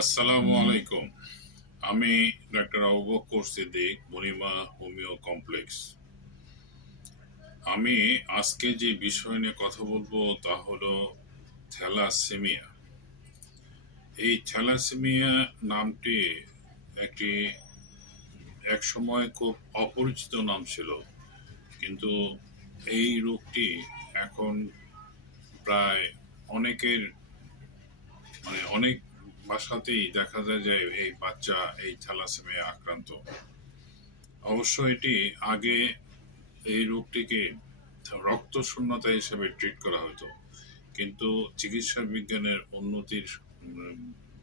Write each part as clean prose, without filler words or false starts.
আসসালামু আলাইকুম। আমি doctor Abu Bakr Siddique, Monima homeo complex. আমি আজকে যে বিষয় নিয়ে কথা বলবো তা হলো থ্যালাসেমিয়া। এই থ্যালাসেমিয়া নামটি একটি এক সময় খুব অপরিচিত নাম ছিল, কিন্তু এই রোগটি এখন প্রায় অনেকের অনেক বাসাতেই দেখা যায় যে এই বাচ্চা এই থ্যালাসেমিয়া আক্রান্ত। অবশ্য এটি আগে এই রোগটিকে রক্ত শূন্যতা হিসেবে ট্রিট করা হতো, কিন্তু চিকিৎসা বিজ্ঞানের উন্নতির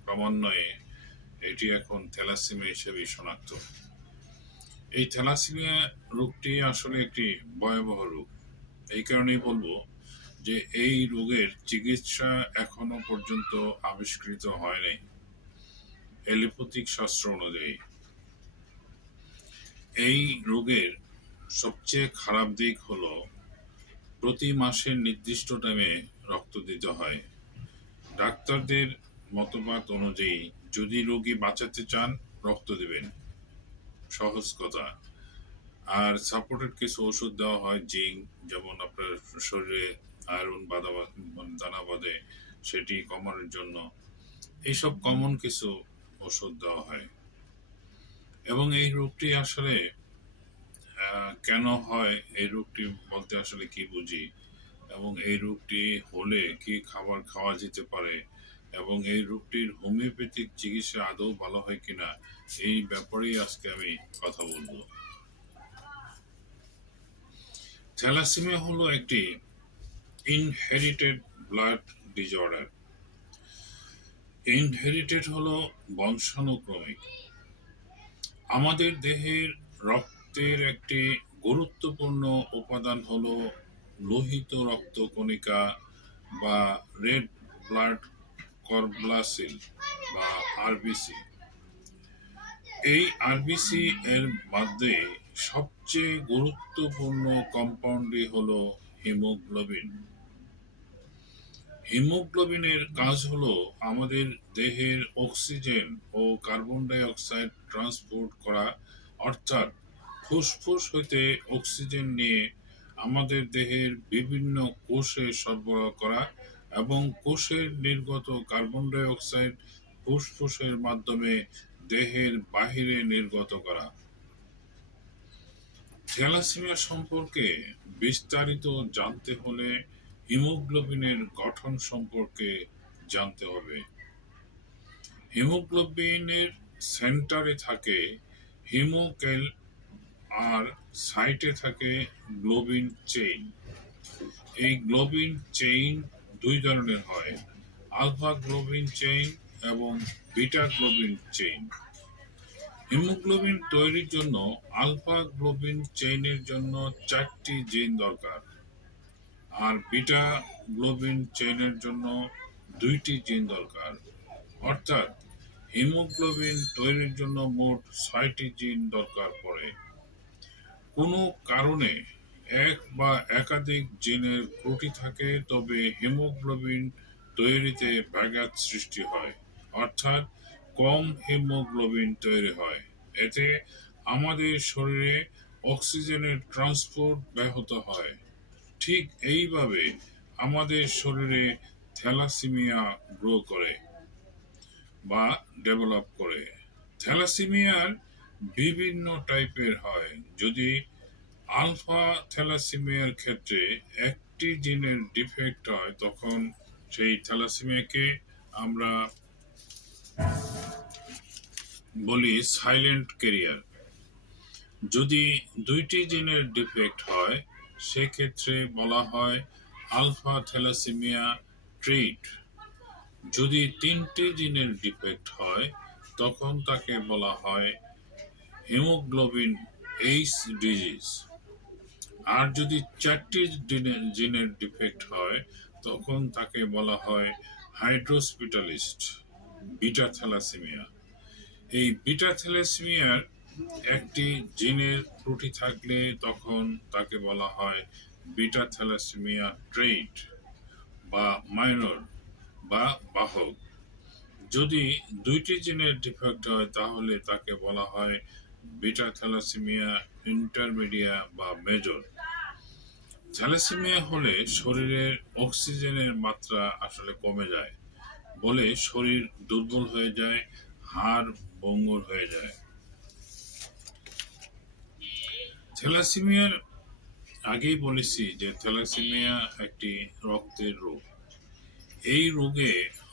ক্রমান্বয়ে এটি এখন থ্যালাসেমিয়া হিসেবে শনাক্ত। এই থ্যালাসেমিয়া রোগটি আসলে একটি ভয়াবহ রোগ। এই কারণেই বলবো যে এই রোগের চিকিৎসা এখনো পর্যন্ত আবিষ্কৃত হয়নি এলোপ্যাথিক শাস্ত্র অনুযায়ী। এই রোগের সবচেয়ে খারাপ দিক হলো প্রতি মাসের নির্দিষ্ট টাইমে রক্ত দিতে হয়। ডাক্তারদের মতবাদ অনুযায়ী যদি রোগী বাঁচাতে চান রক্ত দিবেন, সহজ কথা। আর সাপোর্টেড কিছু ওষুধ দেওয়া হয়, জিঙ্ক, যেমন আপনার শরীরে আয়রন দানা বাঁধে সেটি কমানোর জন্য এইসব কমন কিছু ওষুধ দেওয়া হয়। এবং এই রোগটি আসলে কেন হয়, এই রোগটি বলতে আসলে কি বুঝি, এবং এই রোগটি হলে কি খাবার খাওয়া যেতে পারে, এবং এই রোগটির হোমিওপ্যাথিক চিকিৎসা আদৌ ভালো হয় কিনা, এই ব্যাপারেই আজকে আমি কথা বলবো। থ্যালাসেমিয়া হলো একটি ইনহেরিটেড ব্লাড ডিসঅর্ডার। ইনহেরিটেড হলো বংশানুক্রমিক। আমাদের দেহের রক্তের একটি গুরুত্বপূর্ণ উপাদান হলো লোহিত রক্তকণিকা বা রেড ব্লাড কর্পূসেল বা আরবিসি। এই আরবিসি এর মধ্যে সবচেয়ে গুরুত্বপূর্ণ কম্পাউন্ডই হলো হিমোগ্লোবিন। হিমোগ্লোবিনের কাজ হলো আমাদের দেহের অক্সিজেন ও কার্বন ডাই অক্সাইড ট্রান্সপোর্ট করা, অর্থাৎ ফুসফুস হইতে অক্সিজেন নিয়ে আমাদের দেহের বিভিন্ন কোষে সরবরাহ করা এবং কোষের নির্গত কার্বন ডাই অক্সাইড ফুসফুসের মাধ্যমে দেহের বাহিরে নির্গত করা। থ্যালাসেমিয়া সম্পর্কে বিস্তারিত জানতে হলে হিমোগ্লোবিনের গঠন সম্পর্কে জানতে হবে। হিমোগ্লোবিনের সেন্টারে থাকে হিমোকেল আর সাইটে থাকে গ্লোবিন চেইন। এই গ্লোবিন চেইন দুই ধরনের হয়, আলফা গ্লোবিন চেইন এবং বিটা গ্লোবিন চেইন। হিমোগ্লোবিন তৈরির জন্য আলফা গ্লোবিন চেইনের জন্য 4টি জিন দরকার, আর বিটা গ্লোবিন চেইনের জন্য 2টি জিন দরকার। অর্থাৎ হিমোগ্লোবিন তৈরির জন্য মোট 6টি জিন দরকার পড়ে। কোনো কারণে এক বা একাধিক জিনের ত্রুটি থাকে তবে হিমোগ্লোবিন তৈরিতে ব্যাঘাত সৃষ্টি হয়, অর্থাৎ কম হিমোগ্লোবিন তৈরি হয়। এতে আমাদের শরীরে অক্সিজেনের ট্রান্সপোর্ট ব্যাহত হয়। ঠিক এইভাবে আমাদের শরীরে থ্যালাসেমিয়া গ্রো করে বা ডেভেলপ করে। থ্যালাসেমিয়ার বিভিন্ন টাইপের হয়। যদি আলফা থ্যালাসেমিয়ার ক্ষেত্রে একটি জিনের ডিফেক্ট হয় তখন সেই থ্যালাসেমিয়াকে আমরা বলি সাইলেন্ট ক্যারিয়ার। যদি 2টি জিনের ডিফেক্ট হয় সেক্ষেত্রে বলা হয় আলফা থ্যালাসেমিয়া ট্রিট। যদি 3টি জিনের ডিফেক্ট হয় তখন তাকে বলা হয় হিমোগ্লোবিন এইচ ডিজিজ। আর যদি 4টি জিনের ডিফেক্ট হয় তখন তাকে বলা হয় হাইড্রোস্পিটালিস্ট বিটা থ্যালাসেমিয়া। এই বিটা থ্যালাসেমিয়ার একটি জিনের ত্রুটি থাকলে তখন তাকে বলা হয় বিটা থ্যালাসেমিয়া ট্রেইট বা মাইনর বা বাহক। যদি দুইটি জিনের ডিফেক্ট হয় তাহলে তাকে বলা হয় বিটা থ্যালাসেমিয়া ইন্টারমিডিয়া বা মেজর। থ্যালাসেমিয়া হলে শরীরের অক্সিজেনের মাত্রা আসলে কমে যায় বলে শরীর দুর্বল হয়ে যায়, হাড় ভঙ্গুর হয়ে যায়। থ্যালাসেমিয়ার আগেই বলেছি যে থ্যালাসেমিয়া একটি রক্তের রোগ। এই রোগে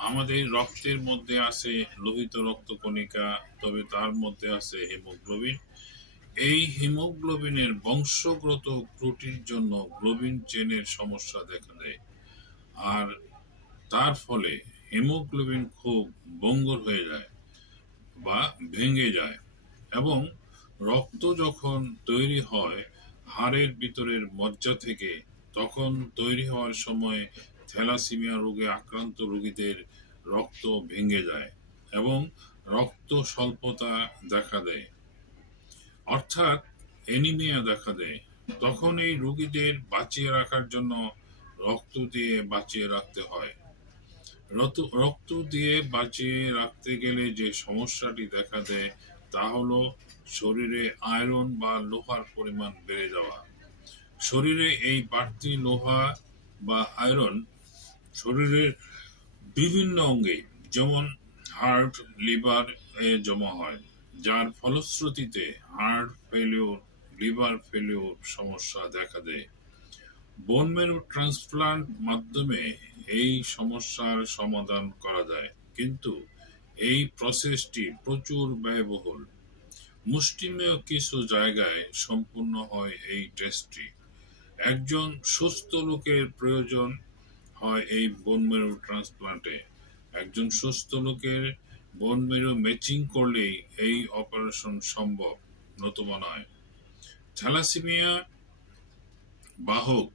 আমাদের রক্তের মধ্যে আছে লোহিত রক্তকণিকা, তবে তার মধ্যে আছে হিমোগ্লোবিন। এই হিমোগ্লোবিনের বংশগত ত্রুটির জন্য গ্লোবিন চেনের সমস্যা দেখা দেয়, আর তার ফলে হিমোগ্লোবিন খুব ভঙ্গুর হয়ে যায় বা ভেঙে যায়, এবং রক্ত যখন তৈরি হয় হাড়ের ভিতরের মজ্জা থেকে, তখন তৈরি হওয়ার সময় থ্যালাসেমিয়া রোগে আক্রান্ত রোগীদের রক্ত ভেঙে যায় এবং রক্ত স্বল্পতা দেখা দেয়, অর্থাৎ অ্যানিমিয়া দেখা দেয়। তখন এই রোগীদের বাঁচিয়ে রাখার জন্য রক্ত দিয়ে বাঁচিয়ে রাখতে হয়। রক্ত দিয়ে বাঁচিয়ে রাখতে গেলে যে সমস্যাটি দেখা দেয় তা হলো শরীরে আয়রন বা লোহার পরিমাণ বেড়ে যাওয়া। শরীরে এই বাড়তি লোহা বা আয়রন শরীরের বিভিন্ন অঙ্গে, যেমন হার্ট, লিভার এ জমা হয়, যার ফলশ্রুতিতে হার্ট ফেলিওর, লিভার ফেলিওর সমস্যা দেখা দেয়। বোন মেরু ট্রান্সপ্লান্ট মাধ্যমে এই সমস্যার সমাধান করা যায়, কিন্তু এই প্রসেসটি প্রচুর ব্যয়বহুল। মুষ্টিমেয় কিছু জায়গায় সম্পূর্ণ হয় এই টেস্টটি। একজন সুস্থ লোকের প্রয়োজন হয় এই বোন মেরু ট্রান্সপ্লান্টে। একজন সুস্থ লোকের বোন মেরু ম্যাচিং করলেই এই অপারেশন সম্ভব, নতুবা নয়। থ্যালাসেমিয়া বাহক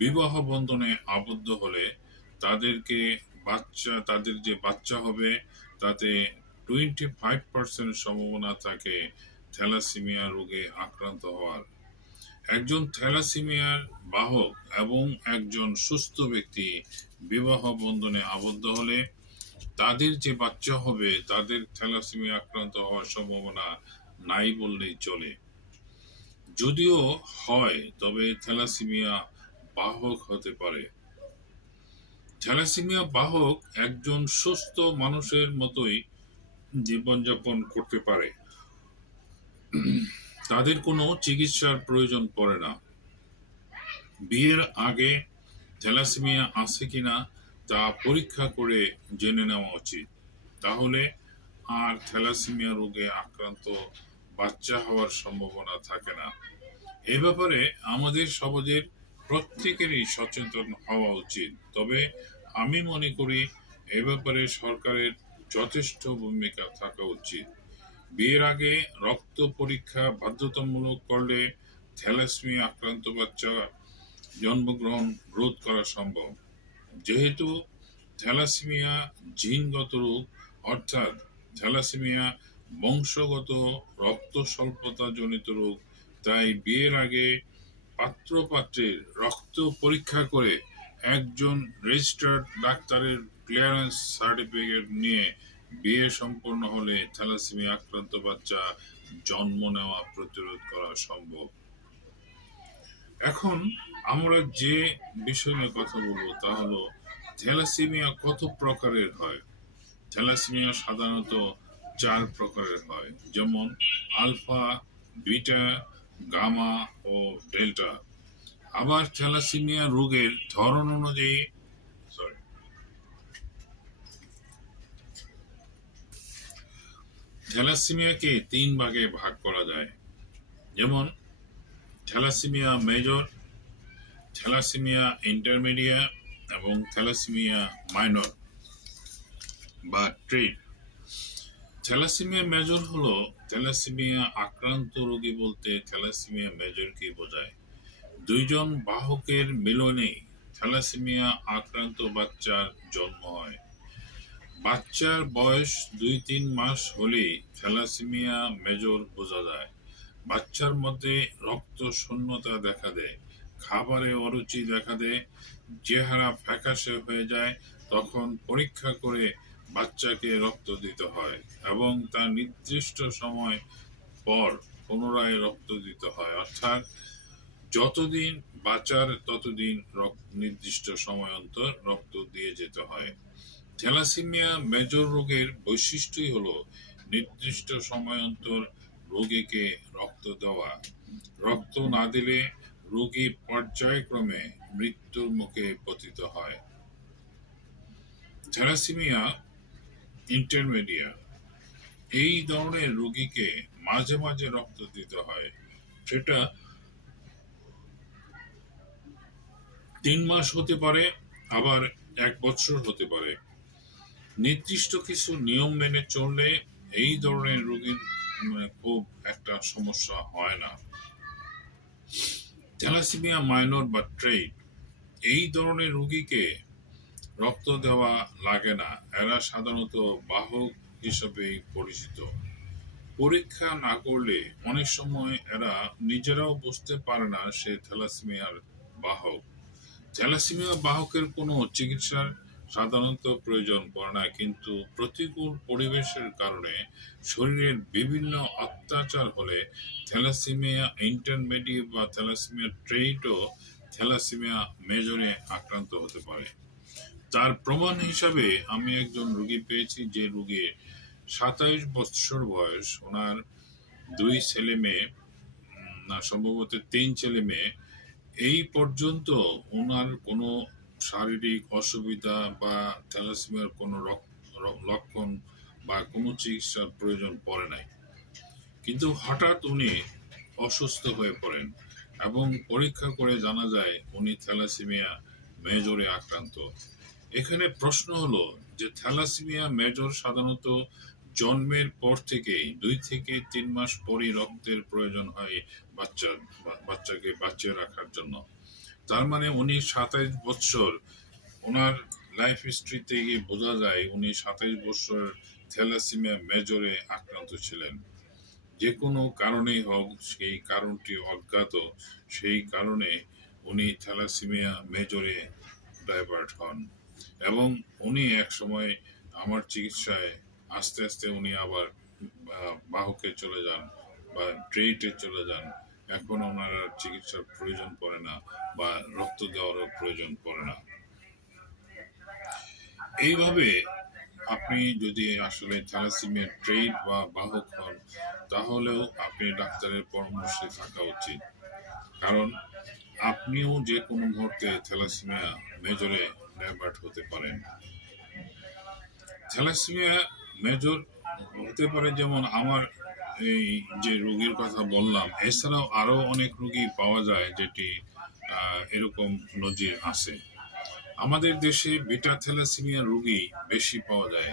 বিবাহ বন্ধনে আবদ্ধ হলে তাদের যে বাচ্চা হবে তাতে 25% সম্ভাবনা থাকে থ্যালাসেমিয়া রোগে আক্রান্ত হওয়ার। একজন থ্যালাসেমিয়ার বাহক এবং একজন সুস্থ ব্যক্তি বিবাহ বন্ধনে আবদ্ধ হলে তাদের যে বাচ্চা হবে তাদের থ্যালাসেমিয়া আক্রান্ত হওয়ার সম্ভাবনা নাই বললেই চলে। যদিও হয়, তবে থ্যালাসেমিয়া বাহক হতে পারে। থ্যালাসেমিয়া বাহক একজন সুস্থ মানুষের মতোই জীবনযাপন করতে পারে, তাদের কোনো চিকিৎসার প্রয়োজন পড়ে না। বিয়ের আগে থ্যালাসেমিয়া আছে কিনা তা পরীক্ষা করে জেনে নেওয়া উচিত, তাহলে আর থ্যালাসেমিয়া রোগে আক্রান্ত বাচ্চা হওয়ার সম্ভাবনা থাকে না। এ ব্যাপারে আমাদের সমাজের প্রত্যেকেরই সচেতন হওয়া উচিত। তবে আমি মনে করি এ ব্যাপারে সরকারের যথেষ্ট ভূমিকা থাকা উচিত। বিয়ের আগে রক্ত পরীক্ষা বাধ্যতামূলক করলে থ্যালাসেমিয়া আক্রান্ত বাচ্চা জন্মগ্রহণ রোধ করা সম্ভব। যেহেতু থ্যালাসেমিয়া জিনগত রোগ, অর্থাৎ থ্যালাসেমিয়া বংশগত রক্ত স্বল্পতা জনিত রোগ, তাই বিয়ের আগে পাত্র-পাত্রীর রক্ত পরীক্ষা করে একজন রেজিস্টার্ড ডাক্তারের ক্লিয়ারেন্স সার্টিফিকেট নিয়ে বিয়ে সম্পন্ন হলে থ্যালাসেমিয়া আক্রান্ত বাচ্চা জন্ম নেওয়া প্রতিরোধ করা সম্ভব। এখন আমরা যে বিষয় নিয়ে কথা বলবো তা হলো থ্যালাসেমিয়া কত প্রকারের হয়। থ্যালাসেমিয়া সাধারণত 4 প্রকারের হয়, যেমন আলফা, বিটা, গামা ও ডেল্টা। আবার থ্যালাসেমিয়া রোগের ধরন অনুযায়ী থ্যালাসেমিয়াকে 3 ভাগে ভাগ করা যায়, যেমন থ্যালাসেমিয়া মেজর, থ্যালাসেমিয়া ইন্টারমিডিয়া এবং থ্যালাসেমিয়া মাইনর বা ট্রেড। থ্যালাসেমিয়া মেজর হলো থ্যালাসেমিয়া আক্রান্ত রোগী বলতে থ্যালাসেমিয়া মেজরকে বোঝায়। দুইজন বাহকের মিলনেই থ্যালাসেমিয়া আক্রান্ত বাচ্চার জন্ম হয়। বাচ্চার বয়স 2-3 মাস হলেই থ্যালাসেমিয়া মেজর বোঝা যায়। বাচ্চার মধ্যে রক্ত শূন্যতা দেখা দেয়, খাবারে অরুচি দেখা দেয়, চেহারা ফ্যাকাশে হয়ে যায়। তখন পরীক্ষা করে বাচ্চাকে রক্ত দিতে হয় এবং তার নির্দিষ্ট সময় পর পুনরায় রক্ত দিতে হয়, অর্থাৎ যতদিন বাঁচার ততদিন নির্দিষ্ট সময় অন্তর রক্ত দিয়ে যেতে হয়। থ্যালাসেমিয়া মেজর রোগের বৈশিষ্ট্যই হলো নির্দিষ্ট সময় অন্তর রোগীকে রক্ত দেওয়া। রক্ত না দিলে রোগী পর্যায়ক্রমে মৃত্যুর মুখে পতিত হয়। থ্যালাসেমিয়া ইন্টারমিডিয়া, এই ধরনের রোগীকে মাঝে মাঝে রক্ত দিতে হয়, সেটা 3 মাস হতে পারে, আবার 1 বছর হতে পারে। নির্দিষ্ট কিছু নিয়ম মেনে চললে এই ধরনের রোগীর খুব একটা সমস্যা হয় না। থ্যালাসেমিয়া মাইনর বা ট্রেড, এই ধরনের রোগীকে রক্ত দেওয়া লাগে না, এরা সাধারণত বাহক হিসেবে পরিচিত। পরীক্ষা না করলে অনেক সময় এরা নিজেরাও বুঝতে পারে না সে থ্যালাসেমিয়ার বাহক। থ্যালাসেমিয়া বাহকের কোনো চিকিৎসার সাধারণত প্রয়োজন পড়ে না, কিন্তু প্রতিকূল পরিবেশের কারণে শরীরের বিভিন্ন অত্যাচার হলে থ্যালাসেমিয়া ইন্টারমিডিয়েট বা থ্যালাসেমিয়া ট্রেইটও থ্যালাসেমিয়া মেজরে আক্রান্ত হতে পারে। তার প্রমাণ হিসাবে আমি একজন রোগী পেয়েছি, যে রোগীর 27 বছর বয়স, ওনার 2 ছেলে মেয়ে, না সম্ভবত 3 ছেলে মেয়ে। এই পর্যন্ত ওনার কোনো শারীরিক অসুবিধা বা থ্যালাসেমিয়ার কোনো লক্ষণ বা কোনো চিকিৎসার প্রয়োজন পড়ে নাই, কিন্তু হঠাৎ উনি অসুস্থ হয়ে পড়েন এবং পরীক্ষা করে জানা যায় উনি থ্যালাসেমিয়া মেজরে আক্রান্ত। এখানে প্রশ্ন হলো যে থ্যালাসেমিয়া মেজর সাধারণত জন্মের পর থেকেই 2 থেকে 3 মাস পরই রক্তের প্রয়োজন হয় বাচ্চাকে বাঁচিয়ে রাখার জন্য। তার মানে উনি 27 বছর, ওনার লাইফ হিস্ট্রি থেকে বোঝা যায় উনি 27 বছর থ্যালাসেমিয়া মেজরে আক্রান্ত ছিলেন। যে কোনো কারণেই হোক, সেই কারণটি অজ্ঞাত, সেই কারণে উনি থ্যালাসেমিয়া মেজরে ডাইভার্ট হন এবং উনি এক সময় আমার চিকিৎসায় আস্তে আস্তে উনি আবার বাহকে চলে যান বা ট্রেটে চলে যান। এখন ওনার আর চিকিৎসার প্রয়োজন পড়ে না বা রক্ত দেওয়ারও প্রয়োজন পড়ে না। এইভাবে আপনি যদি আসলে থ্যালাসেমিয়া ট্রেট বা বাহক হন, তাহলেও আপনি ডাক্তারের পরামর্শে থাকা উচিত, কারণ আপনিও যে কোনো মুহূর্তে থ্যালাসেমিয়া মেজরে ডাইভার্ট হতে পারেন। থ্যালাসেমিয়া মেজর হতে পারে যেমন আমার এই যে রোগীর কথা বললাম, এছাড়াও আরো অনেক রোগী পাওয়া যায় যেটি এরকম নজির আছে। আমাদের দেশে বিটা থ্যালাসেমিয়া রোগী বেশি পাওয়া যায়।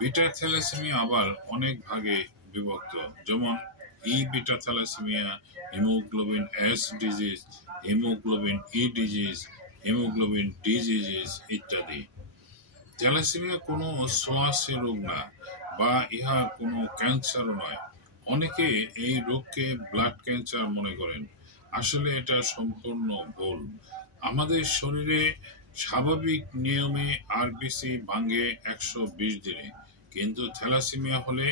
বিটা থ্যালাসেমিয়া আবার অনেক ভাগে বিভক্ত, যেমন E beta thalassaemia, haemoglobin S disease, haemoglobin E disease, haemoglobin D disease ইত্যাদি। থ্যালাসেমিয়া কোনো সোয়াসে রোগ না বা ইহা কোনো ক্যান্সারও নয়। অনেকে এই রোগকে ব্লাড ক্যান্সার মনে করেন, আসলে এটা সম্পূর্ণ ভুল। আমাদের শরীরে স্বাভাবিক নিয়মে আরবিসি ভাঙে 120 দিনে, কিন্তু থ্যালাসেমিয়া হলে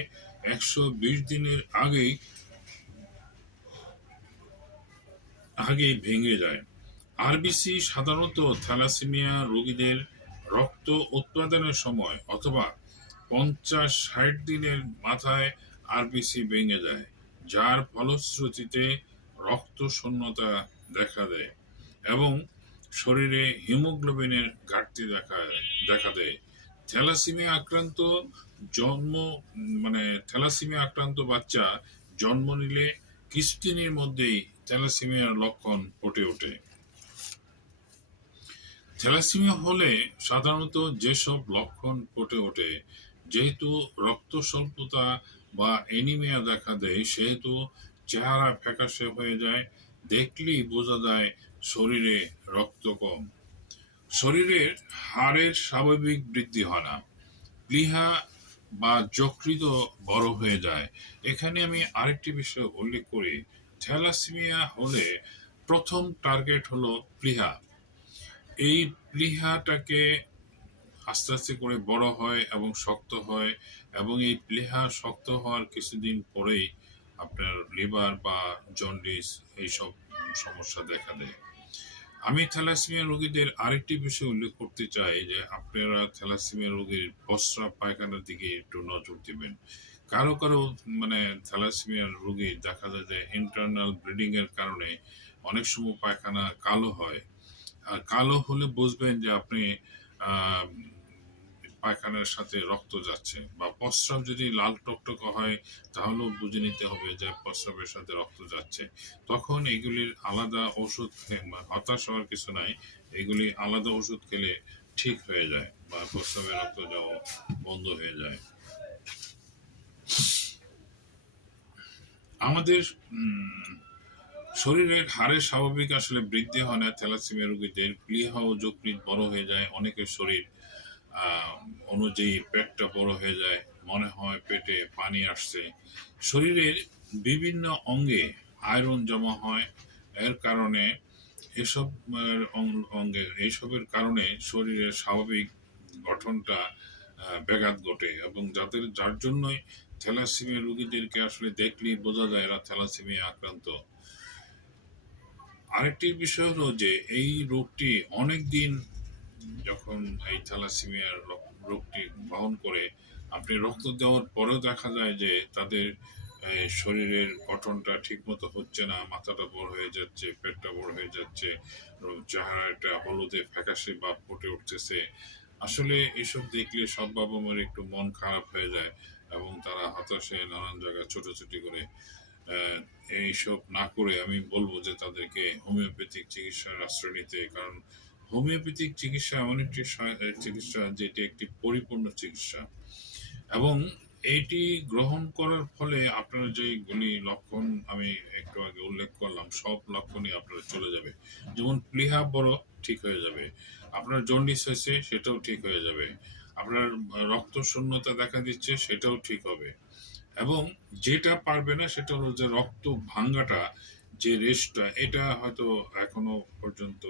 120 দিনের আগেই ভেঙে যায়। আরবিসি সাধারণত থ্যালাসেমিয়া রোগীদের রক্ত উৎপাদনের সময় অথবা 50-60 দিনের মাথায় আরবিসি ভেঙে যায়, যার ফলশ্রুতিতে রক্ত শূন্যতা দেখা দেয় এবং শরীরে হিমোগ্লোবিনের ঘাটতি দেখা দেয়। থ্যালাসেমিয়া আক্রান্ত থ্যালাসেমিয়া আক্রান্ত বাচ্চা জন্ম নিলে কিছুদিনের মধ্যেই থ্যালাসেমিয়ার লক্ষণ ফুটে ওঠে। থ্যালাসেমিয়া হলে সাধারণত যেসব লক্ষণ ফুটে ওঠে, যেহেতু রক্ত স্বল্পতা বা অ্যানিমিয়া দেখা দেয়, সেহেতু চেহারা ফ্যাকাশে হয়ে যায়, দেখলেই বোঝা যায় শরীরে রক্ত কম। শরীরের হাড়ের স্বাভাবিক বৃদ্ধি হয় না, প্লীহা বা যকৃত বড় হয়ে যায়। এখানে আমি আরেকটি বিষয় উল্লেখ করি, থ্যালাসেমিয়া হলে প্রথম টার্গেট হলো প্লীহা। এই প্লীহাটাকে আস্তে আস্তে করে বড় হয় এবং শক্ত হয়, এবং এই প্লীহা শক্ত হওয়ার কিছুদিন পরেই আপনার লিভার বা জন্ডিস এইসব সমস্যা দেখা দেয়। আমি থ্যালাসেমিয়া রোগীদের আরেকটি বিষয় উল্লেখ করতে চাই যে আপনারা থ্যালাসেমিয়া রোগীর প্রস্রাব পায়খানার দিকে একটু নজর দিবেন। কারো কারো মানে থ্যালাসেমিয়া রোগী দেখা যায় যে ইন্টারনাল ব্লিডিং এর কারণে অনেক সময় পায়খানা কালো হয়। আর কালো হলে বুঝবেন যে আপনি আহ, পায়খানার সাথে রক্ত যাচ্ছে, বা প্রস্রাব যদি লাল টকটকে হয় তাহলেও বুঝে নিতে হবে যে প্রস্রাবের সাথে রক্ত যাচ্ছে। তখন এগুলির আলাদা ওষুধ হতাশ হওয়ার কিছু নাই, এগুলি আলাদা ওষুধ খেলে ঠিক হয়ে যায় বা প্রস্রাবে রক্ত যাওয়া বন্ধ হয়ে যায়। আমাদের শরীরের হাড়ের স্বাভাবিক আসলে বৃদ্ধি হয় না থ্যালাসেমিয়া রোগীদের। প্লীহা ও যকৃৎ বড় হয়ে যায়, অনেকের শরীর অনুযায়ী পেটটা বড় হয়ে যায়, মনে হয় পেটে পানি আসছে। শরীরের বিভিন্ন অঙ্গে আয়রন জমা হয়, এর কারণে এসব অঙ্গে এইসবের কারণে শরীরের স্বাভাবিক গঠনটা ব্যাঘাত ঘটে, এবং যার জন্যই থ্যালাসেমিয়া রোগীদেরকে আসলে দেখলেই বোঝা যায় এরা থ্যালাসেমিয়া আক্রান্ত। আরেকটি বিষয় হলো যে এই রোগটি অনেক দিন যখন এই থ্যালাসেমিয়ার রোগটি বহন করে, আপনি রক্ত দেওয়ার পরেও দেখা যায় যে তাদের শরীরের গঠনটা ঠিকমতো হচ্ছে না, মাথাটা বড় হয়ে যাচ্ছে, পেটটা বড় হয়ে যাচ্ছে, চেহারাটা হলুদে ফ্যাকাশে বা ফুটে উঠতেছে। আসলে এসব দেখলে সব বাবা মার একটু মন খারাপ হয়ে যায়, এবং তারা হতাশে নানান জায়গায় ছোটাছুটি করে। আহ, এইসব না করে আমি বলবো যে তাদেরকে হোমিওপ্যাথিক চিকিৎসার আশ্রয় নিতে, কারণ হোমিওপ্যাথিক চিকিৎসা এমন একটি চিকিৎসা যেটি একটি পরিপূর্ণ চিকিৎসা, এবং এইটি গ্রহণ করার ফলে আপনার যেগুলি লক্ষণ আমি একটু আগে উল্লেখ করলাম সব লক্ষণই আপনার চলে যাবে। যেমন প্লীহা বড় ঠিক হয়ে যাবে, আপনার জন্ডিস হয়েছে সেটাও ঠিক হয়ে যাবে, আপনার রক্ত শূন্যতা দেখা দিচ্ছে সেটাও ঠিক হবে। এবং যেটা পারবে না সেটা হলো যে রক্ত ভাঙ্গাটা, যে রেস্টটা, এটা হয়তো এখনো পর্যন্ত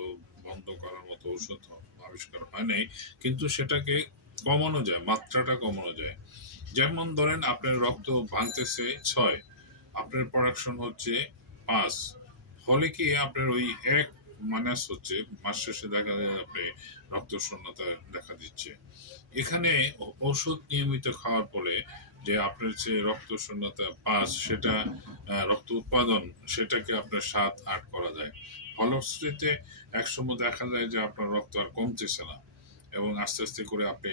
বন্ধ করার মতো ঔষধ আবিষ্কার হয় নাই, কিন্তু সেটাকে কমানো যায়, মাত্রাটা কমানো যায়। যেমন ধরেন আপনার রক্ত ভাঙতেছে 6, আপনার প্রোডাকশন হচ্ছে 5, ফলে কি আপনার ওই 1 মাইনাস হচ্ছে, মাস শেষে দেখা যায় আপনি রক্ত শূন্যতা দেখা দিচ্ছে। এখানে ওষুধ নিয়মিত খাওয়ার ফলে যে আপনার যে রক্ত শূন্যতা 5, সেটা রক্ত উৎপাদন সেটাকে আপনার 7-8 করা যায়। ফলশ্রুতিতে একসময় দেখা যায় যে আপনার রক্ত আর কমতেছে না, এবং আস্তে আস্তে করে আপনি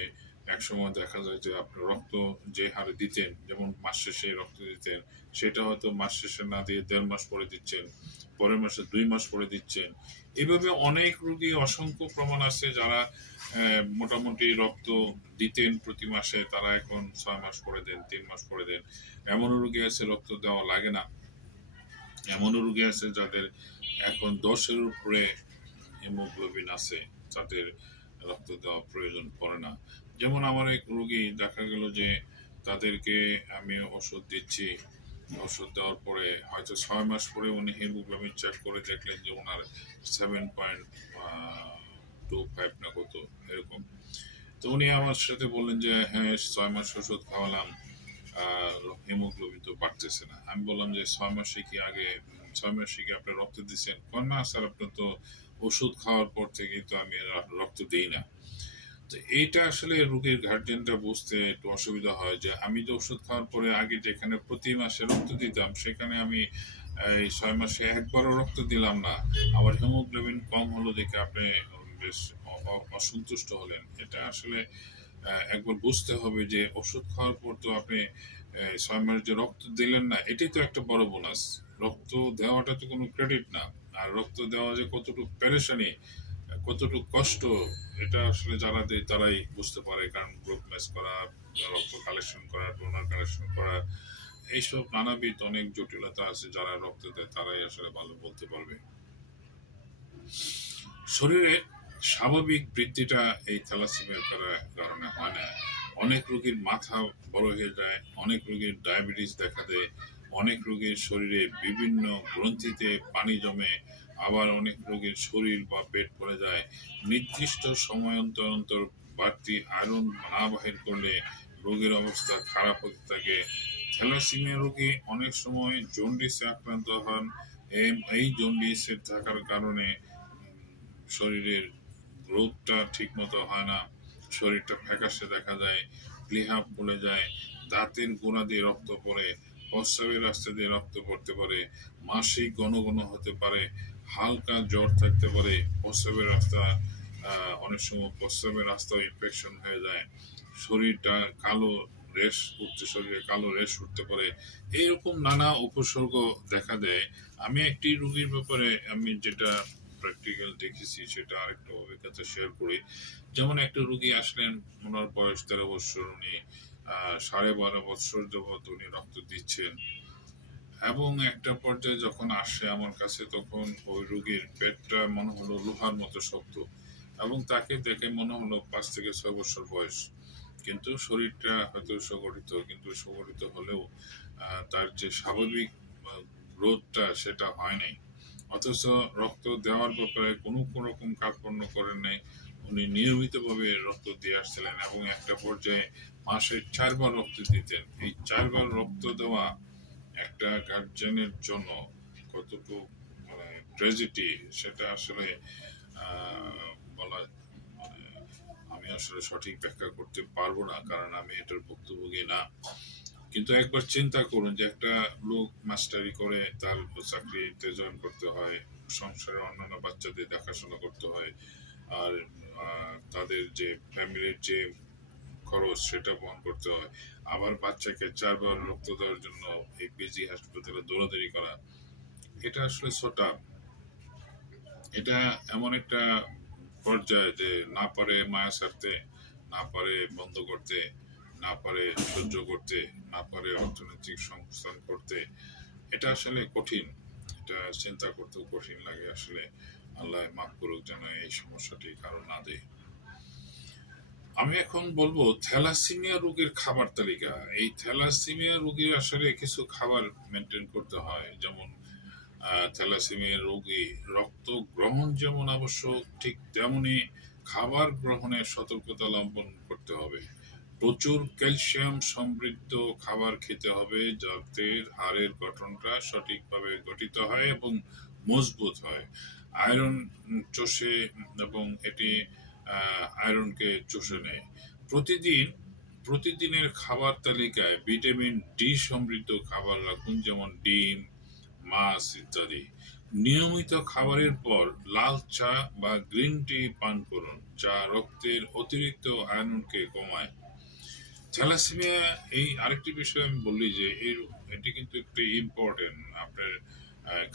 একসময় দেখা যায় যে আপনার রক্ত যে হারে দিতেন, যেমন মাস শেষে রক্ত দিতেন, সেটা হয়তো মাস শেষে না দিয়ে 1.5 মাস পরে দিচ্ছেন, পরের মাসে 2 মাস পরে দিচ্ছেন। এভাবে অনেক রোগী, অসংখ্য প্রমাণ আছে যারা মোটামুটি রক্ত দিতেন প্রতি মাসে, তারা এখন 6 মাস পরে দেন, 3 মাস পরে দেন। এমনও রোগী আছে রক্ত দেওয়া লাগে না, এমনও রোগী আছে যাদের এখন 10-এর উপরে হিমোগ্লোবিন আছে, তাদের রক্ত দেওয়া প্রয়োজন পড়ে না। যেমন আমার এক রোগী দেখা গেল যে তাদেরকে আমি ওষুধ দিচ্ছি, ওষুধ দেওয়ার পরে হয়তো 6 মাস পরে উনি হিমোগ্লোবিন চেক করে দেখলেন যে ওনার 7.25 না কত এরকম। তো উনি আমার সাথে বললেন যে হ্যাঁ 6 মাস ওষুধ খাওয়ালাম, হিমোগ্লোবিন তো বাড়তেছে না। আমি বললাম যে 6 মাসে কি আগে 6 মাসে কি আপনার রক্ত দিচ্ছেন? না স্যার, আপনার তো ওষুধ খাওয়ার পর থেকে তো আমি রক্ত দিই না। তো এইটা আসলে রোগীর গার্জিয়ানরা বুঝতে একটু অসুবিধা হয় যে আমি যে ওষুধ খাওয়ার পরে আগে যেখানে প্রতি মাসে রক্ত দিতাম, সেখানে আমি এই 6 মাসে একবারও রক্ত দিলাম না, আমার হিমোগ্লোবিন কম হলো দেখে আপনি বেশ অসন্তুষ্ট হলেন। এটা আসলে একবার বুঝতে হবে যে ওষুধ খাওয়ার পর তো আপনি 6 মাস যে রক্ত দিলেন না, এটাই তো একটা বড় বোনাস। রক্ত দেওয়াটা তো কোনো ক্রেডিট না। আর রক্ত দেওয়া যে কতটুকু পেরেশানি, কতটুকু কষ্ট, এটা আসলে যারা দেয় তারাই বুঝতে পারে। কারণ গ্রুপ ম্যাচ করা, রক্ত কালেকশন করা, ডোনার কালেকশন করা, এইসব নানাবিধ অনেক জটিলতা আছে, যারা রক্ত দেয় তারাই আসলে ভালো বলতে পারবে। শরীরে স্বাভাবিক বৃদ্ধিটা এই থ্যালাসেমিয়ার কারণে হয় না। অনেক রোগীর মাথা বড় হয়ে যায়, অনেক রোগীর ডায়াবেটিস দেখা দেয়, অনেক রোগীর শরীরে বিভিন্ন গ্রন্থিতে পানি জমে, আবার অনেক রোগীর শরীর বা পেট পড়ে যায়। নির্দিষ্ট সময় অন্তর অন্তর বাড়তি আয়রন না বাহির করলে রোগীর অবস্থা খারাপ হতে থাকে। থ্যালাসেমিয়া রোগী অনেক সময় জন্ডিসে আক্রান্ত হন। এই জন্ডিসের থাকার কারণে শরীরের গ্রোথটা ঠিক মতো হয় না, শরীরটা ফ্যাকাশে দেখা যায়, প্লীহা ফুলে যায়, দাঁতের গোড়া দিয়ে রক্ত পড়ে, প্রস্রাবের রাস্তা দিয়ে রক্ত পড়তে পারে, মাসিক ঘন ঘন হতে পারে, হালকা জ্বর থাকতে পারে, প্রস্রাবের রাস্তা অনেক সময় প্রস্রাবের রাস্তাও ইনফেকশন হয়ে যায়, শরীরটা কালো রেশ উঠতে, শরীরে কালো রেশ উঠতে পারে। এইরকম নানা উপসর্গ দেখা দেয়। আমি একটি রোগীর ব্যাপারে আমি যেটা প্র্যাকটিক্যাল দেখেছি সেটা আরেকটু অভিজ্ঞতা শেয়ার করি। যেমন একটা রুগী আসলেন, ওনার বয়স 13 বছর, উনি 12.5 বছর যাবৎ উনি রক্ত দিচ্ছেন, এবং একটা পর্যায়ে যখন আসে আমার কাছে তখন ওই রুগীর পেটটা মনে হলো লোহার মতো শক্ত, এবং তাকে দেখে মনে হলো 5 থেকে 6 বছর বয়স, কিন্তু শরীরটা হয়তো সংগঠিত, কিন্তু সংগঠিত হলেও তার যে স্বাভাবিক গ্রোথটা সেটা হয় নাই। অথচ রক্ত দেওয়ার ব্যাপারে কোনো রকম কার্পণ্য করেন নাই, উনি নিয়মিতভাবে রক্ত দিয়ে আসছিলেন এবং একটা পর্যায়ে মাসে 4 বার রক্ত দিতেন। এই 4 বার রক্ত দেওয়া একটা গার্জেনের জন্য কতটুকু মানে ট্র্যাজেডি, সেটা আসলে বলা মানে আমি আসলে সঠিক ব্যাখ্যা করতে পারবো না, কারণ আমি এটার ভুক্তভোগী না। কিন্তু একবার চিন্তা করুন যে একটা লোক মাস্টারি করে তার চাকরিতে জয়েন করতে হয়, সংসারে অন্যান্য বাচ্চাদের দেখাশোনা করতে হয়, আর তাদের যে ফ্যামিলির যে খরচ সেটা বহন করতে হয়, আবার বাচ্চাকে 4 বার রক্ত দেওয়ার জন্য এই পিজি হাসপাতালে দৌড়াদৌড়ি করা, এটা আসলে ছোটা। এটা এমন একটা পর্যায়ে যে না পারে মায়া ছাড়তে, না পারে বন্ধ করতে, না পারে সহ্য করতে, না পারে অর্থনৈতিক সংস্থান করতে। এটা আসলে কঠিন, এটা চিন্তা করতেও কঠিন লাগে আসলে। আল্লাহ মাফ করুক যেন এই সমস্যাটি কারো না দেয়। আমি এখন বলবো থ্যালাসেমিয়া রোগীর খাবার তালিকা। এই থ্যালাসেমিয়া রোগীর আসলে কিছু খাবার মেনটেন করতে হয়, যেমন থ্যালাসেমিয়া রোগী রক্ত গ্রহণ যেমন আবশ্যক, ঠিক তেমনি খাবার গ্রহণের সতর্কতা অবলম্বন করতে হবে। প্রচুর ক্যালসিয়াম সমৃদ্ধ খাবার খেতে হবে যাতে হাড়ের গঠনটা সঠিকভাবে গঠিত হয় এবং মজবুত হয়। আয়রন চষে এবং এটি আয়রনকে চষে নেয়। প্রতিদিন প্রতিদিনের খাবার তালিকায় ভিটামিন ডি সমৃদ্ধ খাবার রাখুন, যেমন ডিম, মাছ ইত্যাদি। নিয়মিত খাবারের পর লাল চা বা গ্রিন টি পান করুন, যা রক্তের অতিরিক্ত আয়রনকে কমায়। থ্যালাসেমিয়া এই আরেকটি বিষয় আমি বললি যে এটি কিন্তু একটি ইম্পর্টেন্ট আপনার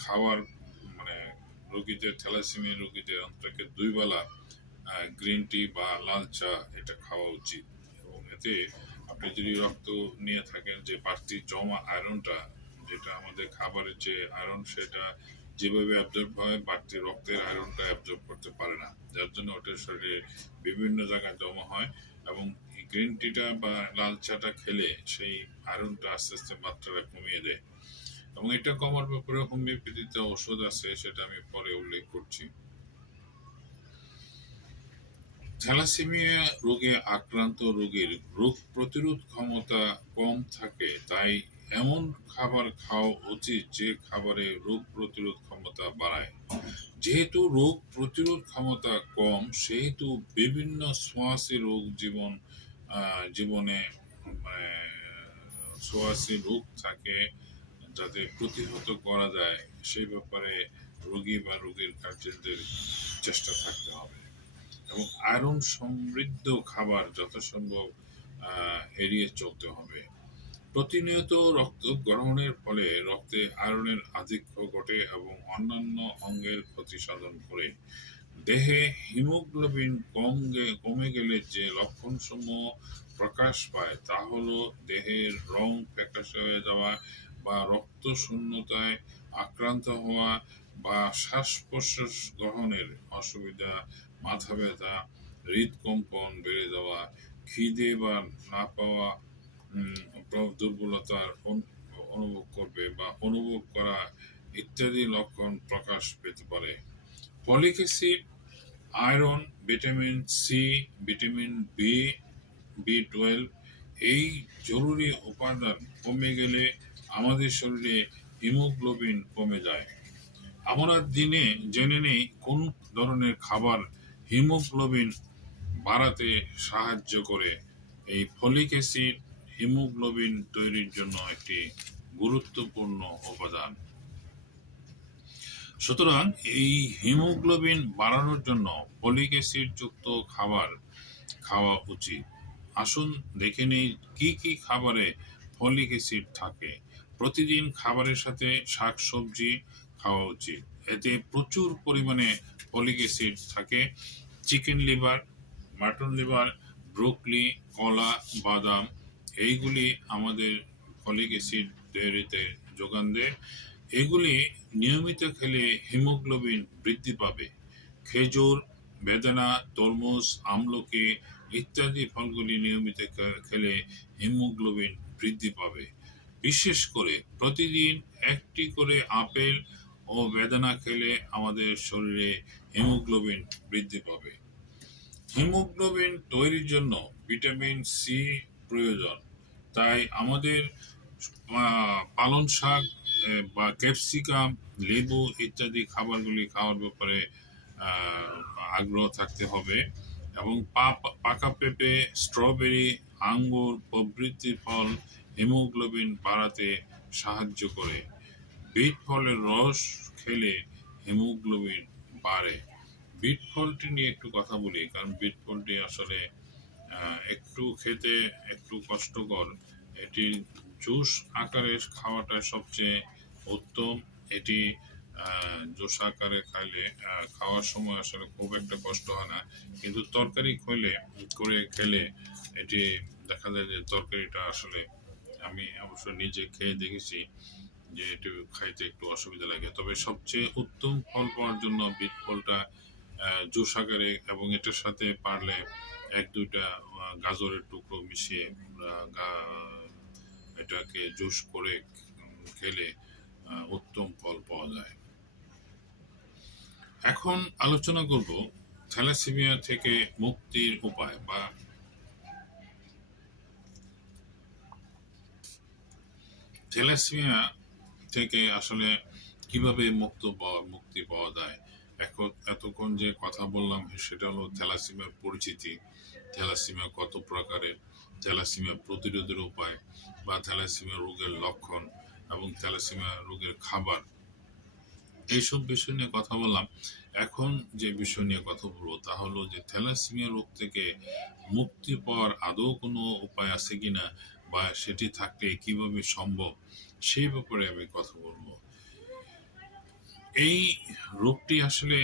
খাওয়ার, মানে রোগীদের, থ্যালাসেমিয়া রোগীদের অন্তত 2 বেলা গ্রিন টি বা লাল চা এটা খাওয়া উচিত। এবং এতে আপনি যদি রক্ত নিয়ে থাকেন, যে বাড়তি জমা আয়রনটা, যেটা আমাদের খাবারের যে আয়রন সেটা যেভাবে অ্যাবজর্ব হয়, বাড়তি রক্তের আয়রনটা অ্যাবজর্ব করতে পারে না, যার জন্য ওটা শরীরে বিভিন্ন জায়গায় জমা হয়, এবং গ্রিন টিটা বা লাল চাটা খেলে সেই আয়রনটা আস্তে আস্তে মাত্রাটা কমিয়ে দেয়। এবং এটা কমার ব্যাপারে হোমিওপ্যাথিতে ওষুধ আছে, সেটা আমি পরে উল্লেখ করছি। থ্যালাসেমিয়া রোগে আক্রান্ত রোগীর রোগ প্রতিরোধ ক্ষমতা কম থাকে, তাই এমন খাবার খাওয়া উচিত যে খাবারে রোগ প্রতিরোধ ক্ষমতা বাড়ায়। যেহেতু রোগ প্রতিরোধ ক্ষমতা কম, সেহেতু বিভিন্ন ছোঁয়াচে রোগ জীবনে মানে ছোঁয়াচে রোগ থাকে, যাতে প্রতিহত করা যায় সেই ব্যাপারে রোগী বা রোগীর গার্জেনদের চেষ্টা থাকতে হবে। এবং আয়রন সমৃদ্ধ খাবার যথাসম্ভব এড়িয়ে চলতে হবে। প্রতিনিয়ত রক্ত গ্রহণের ফলে রক্তে আয়রনের আধিক্য ঘটে এবং অন্যান্য অঙ্গের ক্ষতি সাধন করে। দেহে হিমোগ্লোবিন কমে গেলে যে লক্ষণসমূহ প্রকাশ পায় তা হলো দেহের রং ফ্যাকাশে হয়ে যাওয়া, বা রক্ত শূন্যতায় আক্রান্ত হওয়া, বা শ্বাস প্রশ্বাস গ্রহণের অসুবিধা, মাথা ব্যথা, হৃদকম্পন বেড়ে যাওয়া, খিদে বা না পাওয়া, দুর্বলতার অনুভব করবে বা অনুভব করা ইত্যাদি লক্ষণ প্রকাশ পেতে পারে। Folic acid iron, vitamin C, vitamin B 12, এই জরুরি উপাদান কমে গেলে আমাদের শরীরে হিমোগ্লোবিন কমে যায়। আমরা দিনে জেনে নেই কোন ধরনের খাবার হিমোগ্লোবিন বাড়াতে সাহায্য করে। এই ফলিক অ্যাসিড হিমোগ্লোবিন তৈরির জন্য একটি গুরুত্বপূর্ণ উপাদান। সুতরাং এই হিমোগ্লোবিন বাড়ানোর জন্য ফলিক অ্যাসিড যুক্ত খাবার খাওয়া উচিত। আসুন দেখে নিই কি কি খাবারে ফলিক অ্যাসিড থাকে। প্রতিদিন খাবারের সাথে শাকসবজি খাওয়া উচিত, এতে প্রচুর পরিমাণে ফলিক অ্যাসিড থাকে। Chicken liver, mutton liver, broccoli, কলা, বাদাম, এইগুলি আমাদের ফলিক অ্যাসিড তৈরিতে যোগান দেয়। এগুলি নিয়মিত খেলে হিমোগ্লোবিন বৃদ্ধি পাবে। খেজুর, বেদানা, তরমুজ, আমলকি ইত্যাদি ফলগুলি নিয়মিত খেলে হিমোগ্লোবিন বৃদ্ধি পাবে। বিশেষ করে প্রতিদিন একটি করে আপেল ও বেদানা খেলে আমাদের শরীরে হিমোগ্লোবিন বৃদ্ধি পাবে। হিমোগ্লোবিন তৈরির জন্য ভিটামিন সি প্রয়োজন, তাই আমাদের পালং শাক বা ক্যাপসিকাম, লেবু ইত্যাদি খাবারগুলি খাওয়ার ব্যাপারে আগ্রহ থাকতে হবে। এবং পাকা পেঁপে, স্ট্রবেরি, আঙ্গুর প্রভৃতি ফল হিমোগ্লোবিন বাড়াতে সাহায্য করে। বিট ফলের রস খেলে হিমোগ্লোবিন বাড়ে। বিট ফলটি নিয়ে একটু কথা বলি, কারণ বিট ফলটি আসলে একটু খেতে একটু কষ্টকর। এটি জুস আকারে খাওয়াটা সবচেয়ে উত্তম। এটি জুস আকারে খাওয়ার সময় আসলে খুব একটা কষ্ট হয় না, কিন্তু তরকারি করে খেলে এটি দেখা যায় যে তরকারিটা আসলে, আমি অবশ্য নিজে খেয়ে দেখেছি যে একটু খাইতে একটু অসুবিধা লাগে। তবে সবচেয়ে উত্তম ফল পাওয়ার জন্য বিট ফলটা জুস আকারে, এবং এটার সাথে পারলে এক দুইটা গাজরের টুকরো মিশিয়ে এটাকে জুস করে খেলে উত্তম ফল পাওয়া যায়। এখন আলোচনা করব থ্যালাসেমিয়া থেকে মুক্তির উপায় বা থ্যালাসেমিয়া থেকে আসলে কিভাবে মুক্তি পাওয়া যায়। এতক্ষণ যে কথা বললাম সেটা হলো থ্যালাসেমিয়ার পরিচিতি, থ্যালাসেমিয়া কত প্রকারের, থ্যালাসেমিয়া প্রতিরোধের উপায় বা থ্যালাসেমিয়া রোগের লক্ষণ এবং থ্যালাসেমিয়া রোগের খাবার, এইসব বিষয় নিয়ে কথা বললাম। এখন যে বিষয় নিয়ে কথা বলবো তা হলো যে থ্যালাসেমিয়া রোগ থেকে মুক্তি পাওয়ার আদৌ কোনো উপায় আছে কিনা, বা সেটি থাকলে কিভাবে সম্ভব, সেই ব্যাপারে আমি কথা বলবো। এই রোগটি আসলে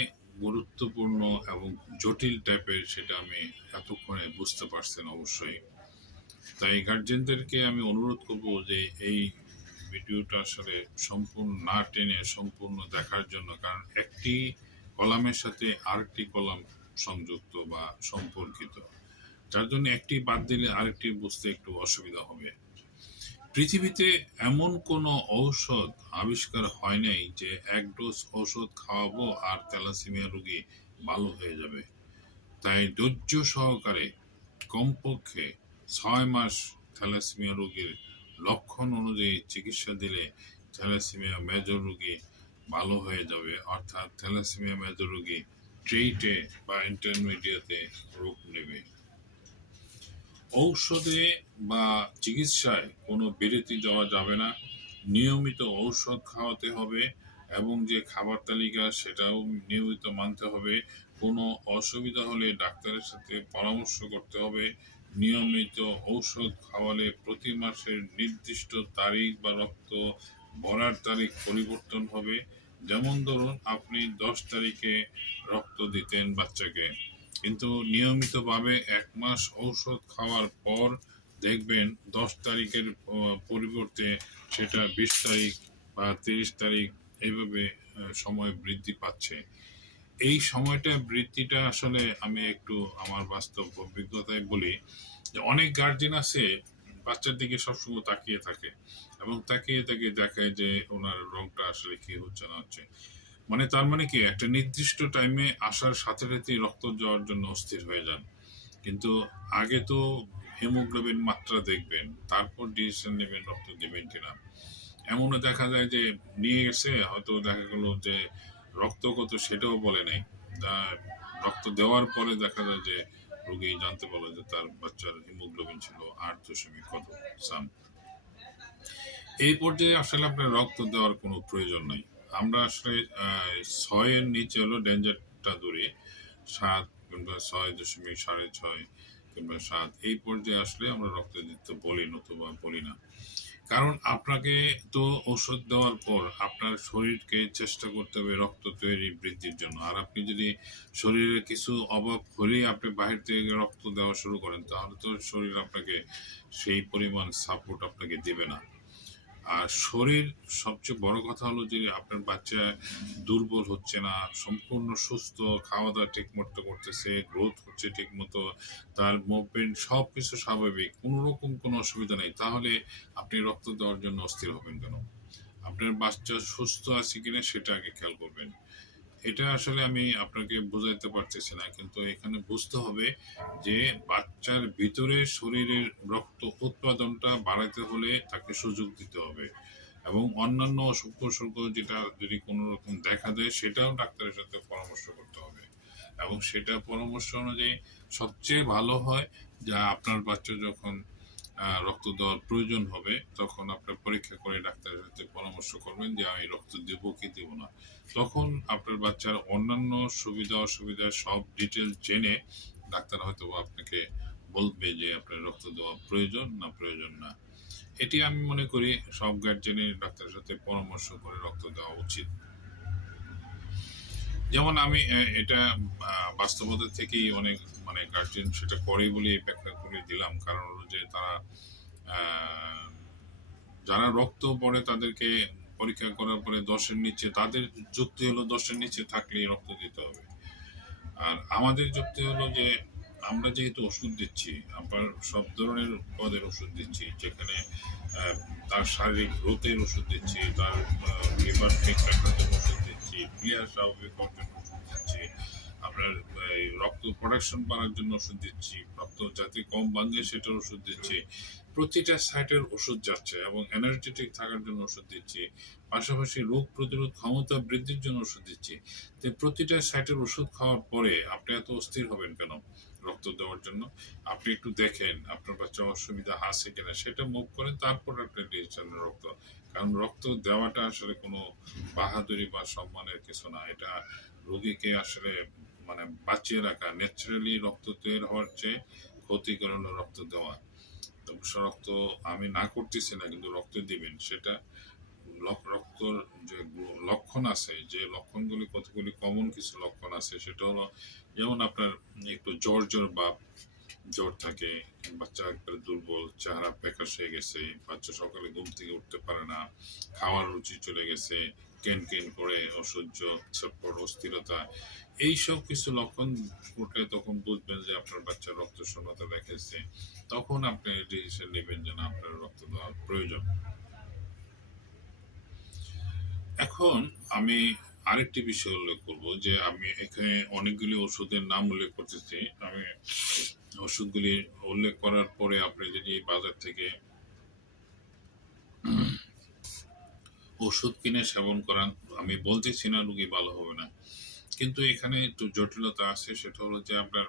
গুরুত্বপূর্ণ এবং জটিল টাইপের, সেটা আমি এতক্ষণে বুঝতে পারছেন অবশ্যই। তাই গার্জেনদেরকে আমি অনুরোধ করব যে এই ভিডিওটা আসলে সম্পূর্ণ না টেনে সম্পূর্ণ দেখার জন্য, কারণ একটি কলামের সাথে আরেকটি কলাম সংযুক্ত বা সম্পর্কিত, যার জন্য একটি বাদ দিলে আরেকটি বুঝতে একটু অসুবিধা হবে। পৃথিবীতে এমন কোনো ঔষধ আবিষ্কার হয় নাই যে এক ডোজ ঔষধ খাওয়াবো আর থ্যালাসেমিয়া রোগী ভালো হয়ে যাবে। তাই ধৈর্য সহকারে কমপক্ষে 6 মাস থ্যালাসেমিয়া রোগীর লক্ষণ অনুযায়ী চিকিৎসা দিলে থ্যালাসেমিয়া মেজর রোগী ভালো হয়ে যাবে। অর্থাৎ থ্যালাসেমিয়া মেজর রোগী ট্রিটে বা ইন্টারমিডিয়েটে রোগ নেবে। ঔষধে বা চিকিৎসায় কোনো বিরতি দেওয়া যাবে না, নিয়মিত ঔষধ খাওয়াতে হবে এবং যে খাবার তালিকা সেটাও নিয়মিত মানতে হবে। কোনো অসুবিধা হলে ডাক্তারের সাথে পরামর্শ করতে হবে। নিয়মিত ঔষধ খাওয়ালে প্রতি মাসের নির্দিষ্ট তারিখ বা রক্ত ভরার তারিখ পরিবর্তন হবে। যেমন ধরুন আপনি 10 তারিখে রক্ত দিতেন বাচ্চাকে, কিন্তু নিয়মিতভাবে 1 মাস ঔষধ খাওয়ার পর দেখবেন 10 তারিখের পরিবর্তে সেটা 20 তারিখ বা 30 তারিখ এইভাবে সময় বৃদ্ধি পাচ্ছে। এই বৃদ্ধিটা আসলে আমি একটু আমার বাস্তব অভিজ্ঞতায় বলি যে অনেক গার্জেন আছে বাচ্চার দিকে সবসময় তাকিয়ে থাকে এবং তাকিয়ে তাকিয়ে দেখায় যে ওনার রংটা আসলে কি হচ্ছে না হচ্ছে। মানে তার মানে কি একটা নির্দিষ্ট টাইমে আসার সাথে সাথেই রক্ত যাওয়ার জন্য অস্থির হয়ে যান। কিন্তু আগে তো হিমোগ্লোবিন মাত্রা দেখবেন, তারপর ডিসিশন নেবেন রক্ত দেবেন কিনা। এমনও দেখা যায় যে নিয়ে গেছে, হয়তো দেখা গেল যে রক্ত কত সেটাও বলে নাই। তা রক্ত দেওয়ার পরে দেখা যায় যে রোগী জানতে পারলো যে তার বাচ্চার হিমোগ্লোবিন ছিল 8 কত সাম। এই পর্যায়ে আসলে আপনার রক্ত দেওয়ার কোনো প্রয়োজন নাই। আমরা আসলে 6-এর নিচে হলো ডেঞ্জারটা দূরে, 7 কিংবা 6.6 কিংবা 7 এই পর্যায়ে আসলে আমরা রক্ত দিতে বলি নতুবা বলি না। কারণ আপনাকে তো ওষুধ দেওয়ার পর আপনার শরীরকে চেষ্টা করতে হবে রক্ত তৈরি বৃদ্ধির জন্য। আর আপনি যদি শরীরে কিছু অভাব হলেই আপনি বাহির থেকে রক্ত দেওয়া শুরু করেন, তাহলে তো শরীর আপনাকে সেই পরিমাণ সাপোর্ট আপনাকে দেবে না। আর শরীর সবচেয়ে বড় কথা হলো যে আপনার বাচ্চা দুর্বল হচ্ছে না, সম্পূর্ণ সুস্থ, খাওয়া দাওয়া ঠিক মতো করতেছে, গ্রোথ হচ্ছে ঠিক মতো, তার মুভমেন্ট সব কিছু স্বাভাবিক, কোনো রকম কোনো অসুবিধা নেই, তাহলে আপনি রক্ত দেওয়ার জন্য অস্থির হবেন কেন? আপনার বাচ্চা সুস্থ আছে কিনা সেটা আগে খেয়াল করবেন। এটা আসলে আমি আপনাকে বোঝাইতে পারতেছি না, কিন্তু এখানে বুঝতে হবে যে বাচ্চার ভিতরে শরীরের রক্ত উৎপাদনটা বাড়াতে হলে তাকে সুযোগ দিতে হবে, এবং অন্যান্য অসুখ বিসুখ যেটা যদি কোনো রকম দেখা দেয় সেটাও ডাক্তারের সাথে পরামর্শ করতে হবে। এবং সেটা পরামর্শ অনুযায়ী সবচেয়ে ভালো হয় যা আপনার বাচ্চা যখন রক্ত দেওয়ার প্রয়োজন হবে তখন আপনার পরীক্ষা করে ডাক্তারের সাথে পরামর্শ করবেন যে আমি রক্ত দেব কি দেব না। তখন আপনার বাচ্চার অন্যান্য সুবিধা অসুবিধা সব ডিটেল জেনে ডাক্তার হয়তো আপনাকে বলবে যে আপনার রক্ত দেওয়া প্রয়োজন না প্রয়োজন না। এটি আমি মনে করি সব গার্জেনের ডাক্তারের সাথে পরামর্শ করে রক্ত দেওয়া উচিত। যেমন আমি এটা বাস্তবতা থেকেই অনেক মানে গার্জেন সেটা করে বলে ব্যাখ্যা করে দিলাম, কারণ হলো যে তারা আহ, যারা রক্ত পড়ে তাদেরকে পরীক্ষা করার পরে 10-এর নিচে, তাদের যুক্তি হলো 10-এর নিচে থাকলেই রক্ত দিতে হবে। আর আমাদের যুক্তি হলো যে আমরা যেহেতু ওষুধ দিচ্ছি, আবার সব ধরনের পদের ওষুধ দিচ্ছি, যেখানে তার শারীরিক গ্রোথের ওষুধ দিচ্ছি, তার লিভার ঠিক রাখার জন্য ওষুধ দিচ্ছি, প্লেয়ার স্বাভাবিক হওয়ার জন্য ওষুধ দিচ্ছি, আপনার এই রক্ত প্রোডাকশন বাড়ার জন্য ওষুধ দিচ্ছি, রক্ত যাতে কম ভাঙে সেটার ওষুধ দিচ্ছি, প্রতিটা সাইটের ওষুধ যাচ্ছে, এবং এনার্জেটিক থাকার জন্য ওষুধ দিচ্ছি, পাশাপাশি রোগ প্রতিরোধ ক্ষমতা বৃদ্ধির জন্য ওষুধ দিচ্ছি। তো প্রতিটা সাইটের ওষুধ খাওয়ার পরে আপনি এত অস্থির হবেন কেন রক্ত দেওয়ার জন্য? আপনি একটু দেখেন আপনার বাচ্চা অসুবিধা আছে কিনা, সেটা মুভ করেন, তারপর আপনি ডিসিশন রক্ত। কারণ রক্ত দেওয়াটা আসলে কোনো বাহাদুরি বা সম্মানের কিছু না, এটা রোগীকে আসলে মানে বাঁচিয়ে রাখা। ন্যাচারালি রক্ত তৈরি হওয়ার চেয়ে ক্ষতিকর হলো রক্ত দেওয়া। অবশ্য রক্ত আমি না করতেছি না, কিন্তু রক্ত দিবেন সেটা রক্তর যে লক্ষণ আছে, যে লক্ষণগুলি কতগুলি কমন কিছু লক্ষণ আছে, সেটা হলো যেমন আপনার একটু জ্বর জ্বর বা জ্বর থাকে, বাচ্চা একবারে দুর্বল, চেহারা প্যাকাশ হয়ে গেছে, বাচ্চা সকালে ঘুম থেকে উঠতে পারে না, খাওয়ার রুচি চলে গেছে, কেন কেন করে, অসহ্য, ছটফট, অস্থিরতা, এইসব কিছু লক্ষণ উঠলে তখন বুঝবেন যে আপনার বাচ্চা রক্ত শূন্যতা দেখেছে। তখন আপনি ডিসিশন নেবেন যে না আপনার রক্ত দেওয়ার প্রয়োজন। এখন আমি আরেকটি বিষয় উল্লেখ করব যে আমি এখানে অনেকগুলি ওষুধের নাম উল্লেখ করতেছি। আমি ওষুধগুলি উল্লেখ করার পরে আপনি যদি বাজার থেকে ওষুধ কিনে সেবন করান, আমি বলতেছি না রোগী ভালো হবে না, কিন্তু এখানে একটু জটিলতা আছে। সেটা হলো যে আপনার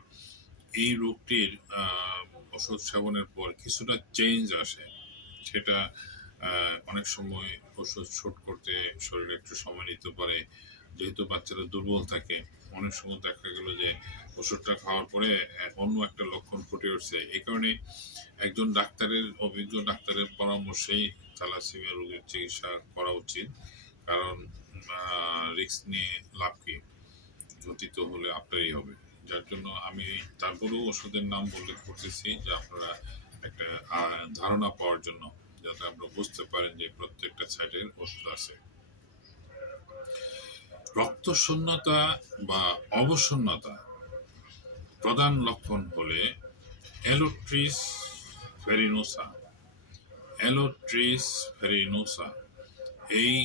এই রোগটির ওষুধ সেবনের পর কিছুটা চেঞ্জ আসে। সেটা অনেক সময় ওষুধ শুট করতে শরীরে একটু সময় নিতে পারে, যেহেতু বাচ্চারা দুর্বল থাকে। অনেক সময় দেখা গেল যে ওষুধটা খাওয়ার পরে অন্য একটা লক্ষণ ফুটে উঠছে। এই কারণে একজন ডাক্তারের, অভিজ্ঞ ডাক্তারের পরামর্শেই থ্যালাসেমিয়া রোগের চিকিৎসা করা উচিত। কারণ রিস্ক নিয়ে লাভ কি, ক্ষতি তো হলে আপনারই হবে। যার জন্য আমি তারপরেও ওষুধের নাম উল্লেখ করতেছি যে আপনারা একটা ধারণা পাওয়ার জন্য, যাতে আপনারা বুঝতে পারেন যে প্রত্যেকটা সাইডের ওষুধ আছে। রক্ত শূন্যতা বা অবশূন্যতা প্রধান লক্ষণ হলে অ্যালোট্রিস ভেরিনোসা, অ্যালোট্রিস ভেরিনোসা এই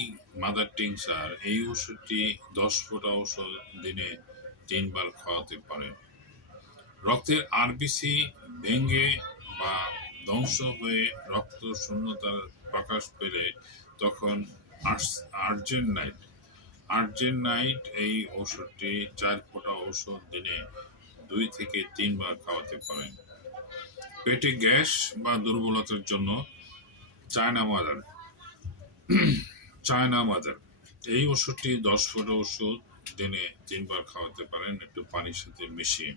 মাদার টিংচার এই ওষুধটি 10 ফোঁটা ঔষধ দিনে 3 বার খাওয়াতে পারেন। রক্তের আরবিসি ভেঙে বা ধ্বংস হয়ে রক্ত শূন্যতার প্রকাশ পেলে তখন আর্জেন্টাইন আর্জেন্টাইন এই ওষুধটি 4 ফোঁটা ঔষধ দিনে 2 থেকে 3 বার খাওয়াতে পারেন। পেটে গ্যাস বা দুর্বলতার জন্য চায়না মাদার চায়না মাদার এই ওষুধটি 10 ফোঁটা ওষুধ দিনে 3 বার খাওয়াতে পারেন একটু পানির সাথে মিশিয়ে।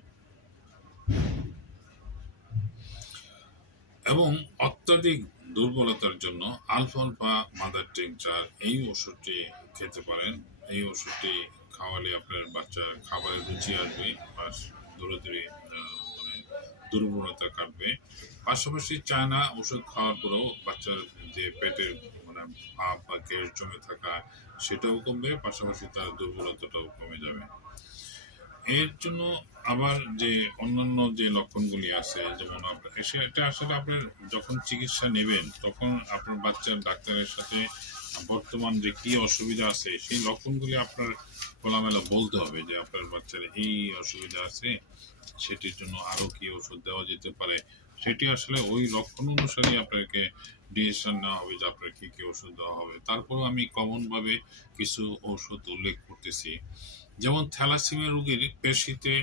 এবং অত্যাধিক দুর্বলতার জন্য আলফালফা মাদার টিংচার এই ওষুধটি খেতে পারেন। এই ওষুধটি খাওয়ালে আপনার বাচ্চার খাবারের রুচি আসবে, প্লাস ধরে ধরে মানে দুর্বলতা কাটবে। পাশাপাশি চায়না ওষুধ খাওয়ার পরেও বাচ্চার যে পেটের মানে ভাব বা গ্যাস জমে থাকা সেটাও কমবে, পাশাপাশি তার দুর্বলতাটাও কমে যাবে। এর জন্য আবার যে অন্যান্য যে লক্ষণগুলি আছে, যেমন এটা আসলে আপনার যখন চিকিৎসা নেবেন তখন আপনার বাচ্চার ডাক্তারের সাথে বর্তমান যে কি অসুবিধা আছে সেই লক্ষণগুলি আপনার খোলামেলা বলতে হবে যে আপনার বাচ্চার এই অসুবিধা আছে, সেটির জন্য আরো কি ওষুধ দেওয়া যেতে পারে। সেটি আসলে ওই লক্ষণ অনুসারে আপনাকে ডিসিশন নেওয়া হবে যে আপনার কি কি ওষুধ দেওয়া হবে। তারপরও আমি কমন ভাবে কিছু ওষুধ উল্লেখ করতেছি। যেমন থ্যালাসেমিয়া রোগীর পেশিতে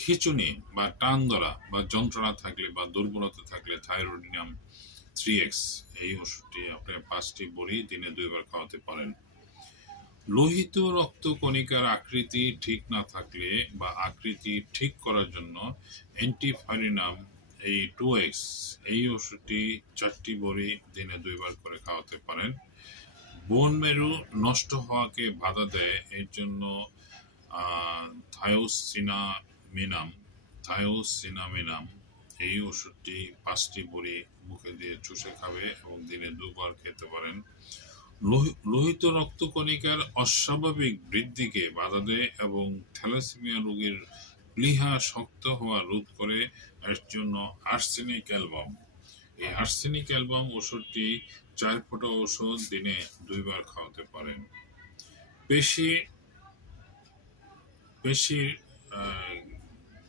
খিঁচুনি বা টান ধরা বা যন্ত্রণা থাকলে বা দুর্বলতা থাকলে থাইরোডিনাম 3x এই ওষুধটি আপনি 5টি বড়ি দিনে 2 বার খাওয়াতে পারেন। লোহিত রক্ত কণিকার আকৃতি ঠিক না থাকলে বা আকৃতি ঠিক করার জন্য অ্যান্টিফারিনাম এই 2x এই ওষুধটি 4টি বড়ি দিনে 2 বার করে খাওয়াতে পারেন। বোন মেরু নষ্ট হওয়াকে বাধা দেয়, এর জন্য থায়োসিনামিনাম এই ওষুধটি 5টি বড়ি মুখে দিয়ে চুষে খাবে এবং দিনে 2 বার খেতে পারেন। লোহিত রক্তকণিকার অস্বাভাবিক বৃদ্ধিকে বাধা দেয় এবং থ্যালাসেমিয়া রোগীর প্লীহা শক্ত হওয়া রোধ করে, এর জন্য আর্সেনিক অ্যালবাম এই আর্সেনিক অ্যালবাম ওষুধটি 4 ফোঁটা ওষুধ দিনে 2 বার খাওয়াতে পারেন। পেশির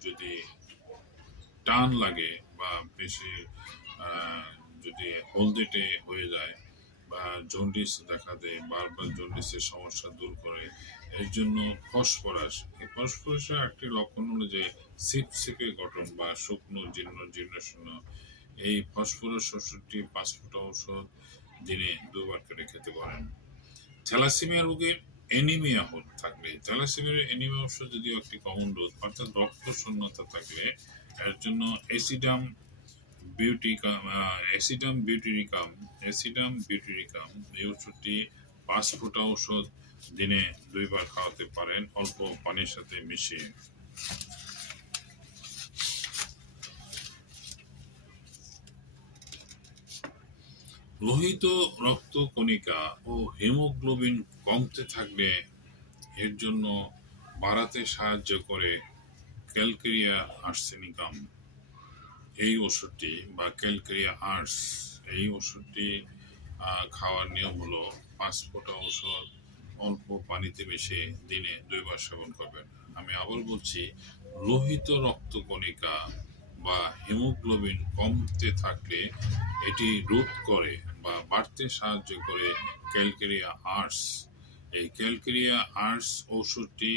যদি টান লাগে বা পেশি যদি হলদেটে হয়ে যায় বা জন্ডিস দেখা দেয়, বারবার জন্ডিসের সমস্যা দূর করে, এর জন্য ফসফরাস এই ফসফরাসের একটি লক্ষণ হলো যে সিপসিপে গঠন বা শুকনো জীর্ণশীর্ণ। এই ফসফরাস ওষুধটি 5 ফোঁটা ওষুধ দিনে 2 বার করে খেতে পারেন। থ্যালাসেমিয়া রোগীর অ্যানিমিয়া থাকলে, থ্যালাসেমিয়ার অ্যানিমিয়া ওষুধ যদিও একটি কমন রোগ, অর্থাৎ রক্ত শূন্যতা থাকলে এর জন্য অ্যাসিডাম বিউটিরিকাম এই ওষুধটি 5 ফোঁটা ওষুধ দিনে 2 বার খাওয়াতে পারেন অল্প পানির সাথে মিশিয়ে। লোহিত রক্ত কণিকা ও হিমোগ্লোবিন কমতে থাকলে এর জন্য বাড়াতে সাহায্য করে ক্যালকেরিয়া আর্সেনিকাম এই ওষুধটি বা ক্যালকেরিয়া আর্স এই ওষুধটি খাওয়ার নিয়ম হলো 5 ফোঁটা ওষুধ অল্প পানিতে মিশিয়ে দিনে 2 বার সেবন করবেন। আমি আবার বলছি, লোহিত রক্ত কণিকা বা হিমোগ্লোবিন কমতে থাকলে এটি রোধ করে বা বাড়তে সাহায্য করে ক্যালকেরিয়া আর্স এই ক্যালকেরিয়া আর্স ওষুধটি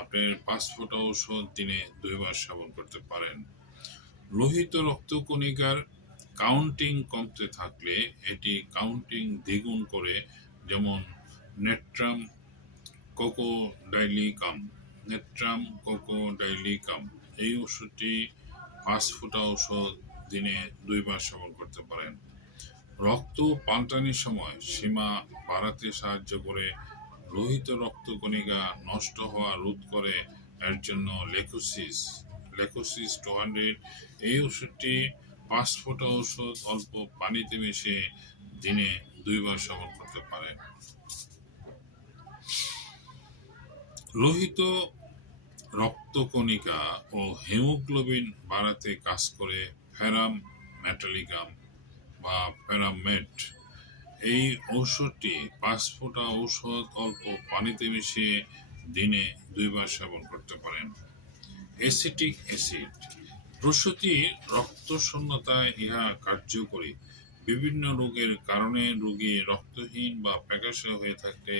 আপনার 5 ফোঁটা ওষুধ দিনে 2 বার সেবন করতে পারেন। লোহিত রক্তকণিকার কাউন্টিং কমতে থাকলে এটি কাউন্টিং দ্বিগুণ করে, যেমন নেট্রাম কোকোডাইলিকাম এই ওষুধটি 5 ফোঁটা ওষুধ দিনে 2 বার সেবন করতে পারেন। রক্ত পাল্টানোর সময় সীমা বাড়াতে সাহায্য করে, লোহিত রক্তকণিকা নষ্ট হওয়া রোধ করে, এর জন্য লেকোসিস 200 এই ওষুধটি 5 ফোঁটা ওষুধ অল্প পানিতে মিশিয়ে দিনে 2 বার সেবন করতে পারেন। লোহিত রক্তকণিকা ও হিমোগ্লোবিন বাড়াতে কাজ করে ফেরাম মেটালিকাম বা ফেরামেট এই ঔষধটি ৫ ফোঁটা ঔষধ অল্প পানিতে মিশিয়ে দিনে ২ বার সেবন করতে পারেন। অ্যাসিটিক অ্যাসিড প্রসূতি রক্তশূন্যতায় ইহা কার্যকরী। বিভিন্ন রোগের কারণে রোগী রক্তহীন বা ফ্যাকাশে হয়ে থাকলে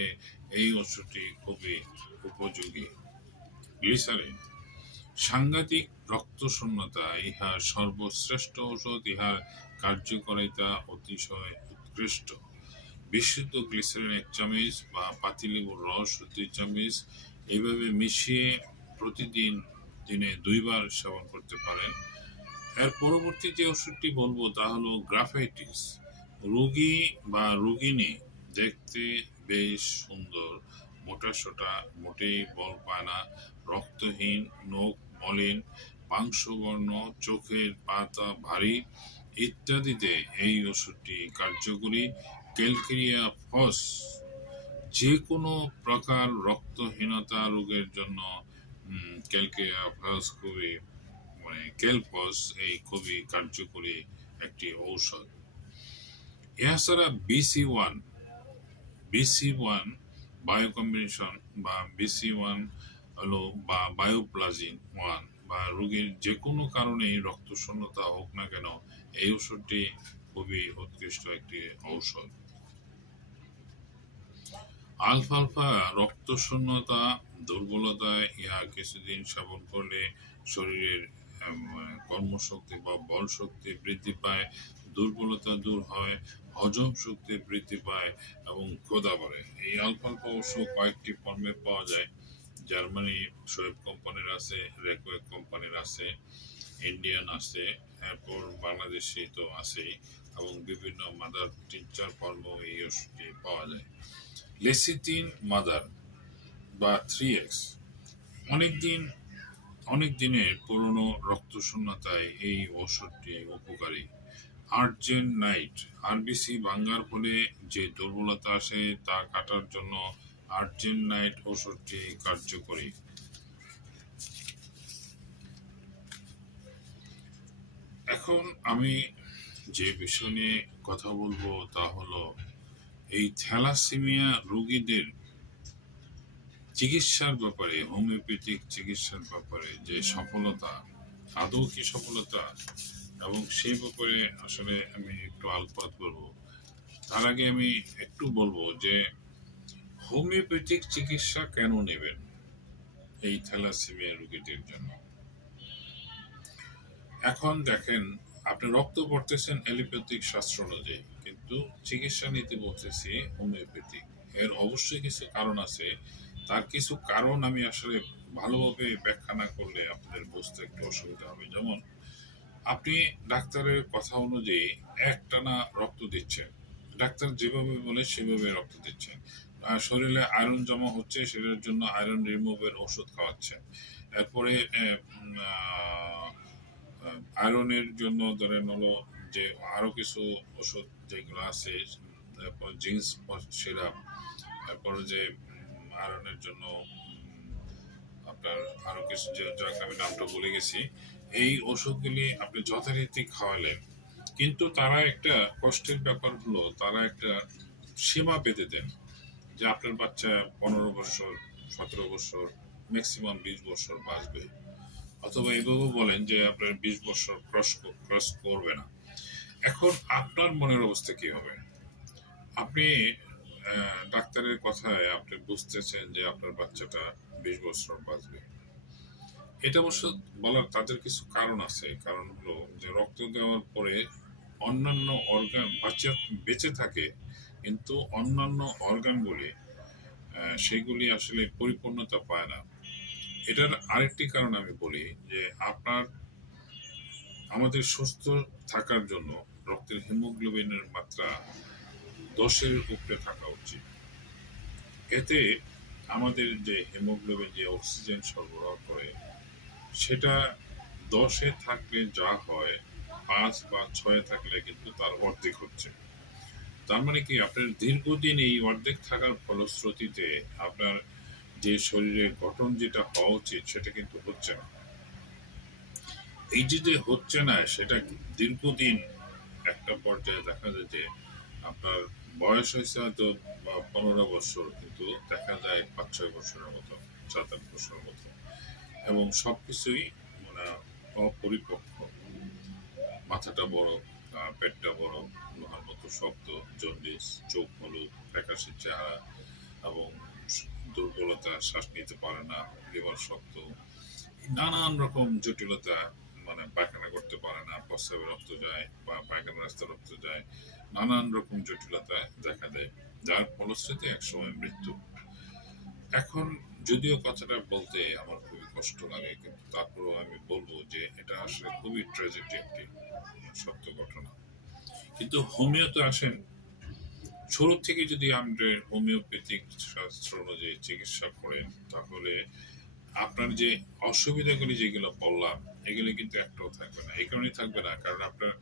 এই ওষুধটি খুবই উপযোগী। গ্লিসারিন সাংঘাতিক রক্তশূন্যতা ইহা সর্বশ্রেষ্ঠ ঔষধ। ইহার কার্যকারিতা অতিশয় উৎকৃষ্ট। বিশুদ্ধ গ্লিসারিন ১ চামচ বা পাতিলেবুর রস ২ চামচ এইভাবে মিশিয়ে প্রতিদিন দিনে ২ বার সেবন করতে পারেন। এর পরবর্তী যে ওষুধটি বলবো তা হলো গ্রাফাইটিস। রোগী বা রোগিনী দেখতে বেশ সুন্দর, মোটাসোটা, মোটেই বল পায় না, রক্তহীন, নখ মলিন, পাংশুবর্ণ, চোখের পাতা ভারী ইত্যাদিতে এই ওষুধটি কার্যকরী। ক্যালকেরিয়া ফস যে কোনো প্রকার রক্তহীনতা রোগের জন্য ক্যালকেরিয়া ফস খুবই ক্যালপস এই খুবই কার্যকরী একটি ঔষধ। এছাড়া BC1 বায়ো কম্বিনেশন বা BC1 হলো বা বায়োপ্লাজিন 1 বা রোগীর যে কোনো কারণেই রক্তশূন্যতা হোক না কেন এই ওষুধটি খুবই উৎকৃষ্ট একটি ঔষধ। আলফালফা রক্তশূন্যতা দুর্বলতায় ইহা কিছুদিন সেবন করলে শরীরের কর্মশক্তি বা বল শক্তি বৃদ্ধি পায়, দুর্বলতা দূর হয়, হজম শক্তি বৃদ্ধি পায় এবং ক্ষুধা বাড়ে। এই আলফালফা অবশ্য কয়েকটি ফর্মে পাওয়া যায়। জার্মানি শোয়েব কোম্পানির আছে, রেকোয়েক কোম্পানির আছে, ইন্ডিয়ান আছে, এরপর বাংলাদেশি তো আছেই এবং বিভিন্ন মাদার টিনচার ফর্ম এই ওষুধটি পাওয়া যায়। লেসিথিন মাদার বা 3X অনেক দিনের পুরনো রক্তশূন্যতায় এই ওষুধটি উপকারী। আর্জেন্ট নাইট আরবিসি ভাঙ্গার ফলে যে দুর্বলতা আসে তা কাটার জন্য আর্জেন্ট নাইট ওষুধটি কার্যকরী। এখন আমি যে বিষয় নিয়ে কথা বলবো তা হলো এই থ্যালাসেমিয়া রোগীদের চিকিৎসার ব্যাপারে, হোমিওপ্যাথিক চিকিৎসার ব্যাপারে যে সফলতা, আদৌ কি সফলতা, এবং সেই ব্যাপারে আসলে আমি একটু আলোকপাত করবো। তার আগে আমি একটু বলবো যে হোমিওপ্যাথিক চিকিৎসা কেন নেবেন এই থ্যালাসেমিয়া রোগীদের জন্য। এখন দেখেন, আপনি রক্ত পড়তেছেন এলোপ্যাথিক শাস্ত্র অনুযায়ী, কিন্তু চিকিৎসা নিতে বলতেছি হোমিওপ্যাথিক। এর অবশ্যই কিছু কারণ আছে। তার কিছু কারণ আমি আসলে ভালোভাবে ব্যাখ্যা না করলে আপনাদের বুঝতে একটু অসুবিধা হবে। যেমন আপনি ডাক্তারের কথা অনুযায়ী একটানা রক্ত দিচ্ছেন, ডাক্তার যেভাবে বলে সেভাবে রক্ত দিচ্ছেন। শরীরে আয়রন জমা হচ্ছে, সেটার জন্য আয়রন রিমুভের ওষুধ খাওয়াচ্ছেন। এরপরে আয়রনের জন্য ধরেন হলো যে আরো কিছু ওষুধ যেগুলো আছে, তারপর জিন্স সিরাপ, তারপরে যে আয়রনের জন্য আপনার আরো কিছু যে যাকে আমি নামটা ভুলে গেছি, এই ওষুধগুলি আপনি যথারীতি খাওয়ালেন, কিন্তু তারা একটা কষ্টের ব্যাপার হলো তারা একটা সীমা বেঁধে দেন যে আপনার বাচ্চা 15 বছর, 17 বছর, ম্যাক্সিমাম 20 বছর বাঁচবে, অথবা এভাবেও বলেন যে আপনার 20 বছর ক্রস করবে না। এখন আপনার মনের অবস্থা কি হবে? আপনি ডাক্তারের কথায় আপনি বুঝতেছেন যে আপনার বাচ্চাটা 20 বছর বাঁচবে। এটা অবশ্য বলার তাদের কিছু কারণ আছে। কারণ হলো যে রক্ত দেওয়ার পরে অন্যান্য অর্গান বেঁচে থাকে, কিন্তু অন্যান্য অর্গানগুলি সেগুলি আসলে পরিপূর্ণতা পায় না। এটার আরেকটি কারণ আমি বলি যে আমাদের সুস্থ থাকার জন্য রক্তের হিমোগ্লোবিনের মাত্রা 10-এর উপরে থাকা উচিত। এতে আমাদের যে হিমোগ্লোবিন যে অক্সিজেন সরবরাহ করে সেটা 10-এ থাকলে যা হয় 5 বা 6-এ থাকলে কিন্তু তার অর্ধেক হচ্ছে। তার মানে কি আপনার দীর্ঘদিন এই অর্ধেক থাকার ফলশ্রুতিতে আপনার যে শরীরের গঠন যেটা হওয়া উচিত সেটা কিন্তু হচ্ছে না। এই যে হচ্ছে না সেটা দীর্ঘদিন একটা পর্যায়ে দেখা যায় যে আপনার বয়স হয়েছে হয়তো 15 বছর, কিন্তু দেখা যায় 5-6 বছরের মতো, 7-8 বছরের মতো, এবং সবকিছুই মানে অপরিপক্ক। মাথাটা বড়, পেটটা বড়, লোহার মতো শক্ত, জন্ডিস, চোখ হলুদ, ফ্যাকাশে চেহারা, এবং দুর্বলতা, শ্বাস নিতে পারে না, লিভার শক্ত, নানান রকম জটিলতা, মানে পায়খানা করতে পারে না, প্রস্রাবে রক্ত যায় বা পায়খানা রাস্তা রক্ত যায়, নানান রকম জটিলতা দেখা দেয়, যার ফলশ্রুতি একসময় মৃত্যু। এখন যদিও কথাটা বলতে আমার খুবই কষ্ট লাগে, কিন্তু তারপরেও আমি বলবো যে এটা আসলে খুবই ট্র্যাজেডি একটি সত্য ঘটনা। কিন্তু হোমিওতে আসেন, শুরু থেকে যদি আমরা হোমিওপ্যাথিক শাস্ত্র অনুযায়ী চিকিৎসা করেন, তাহলে আপনার যে অসুবিধাগুলি যেগুলো বললাম, এগুলি কিন্তু একটাও থাকবে না। এই কারণেই থাকবে না কারণ আপনার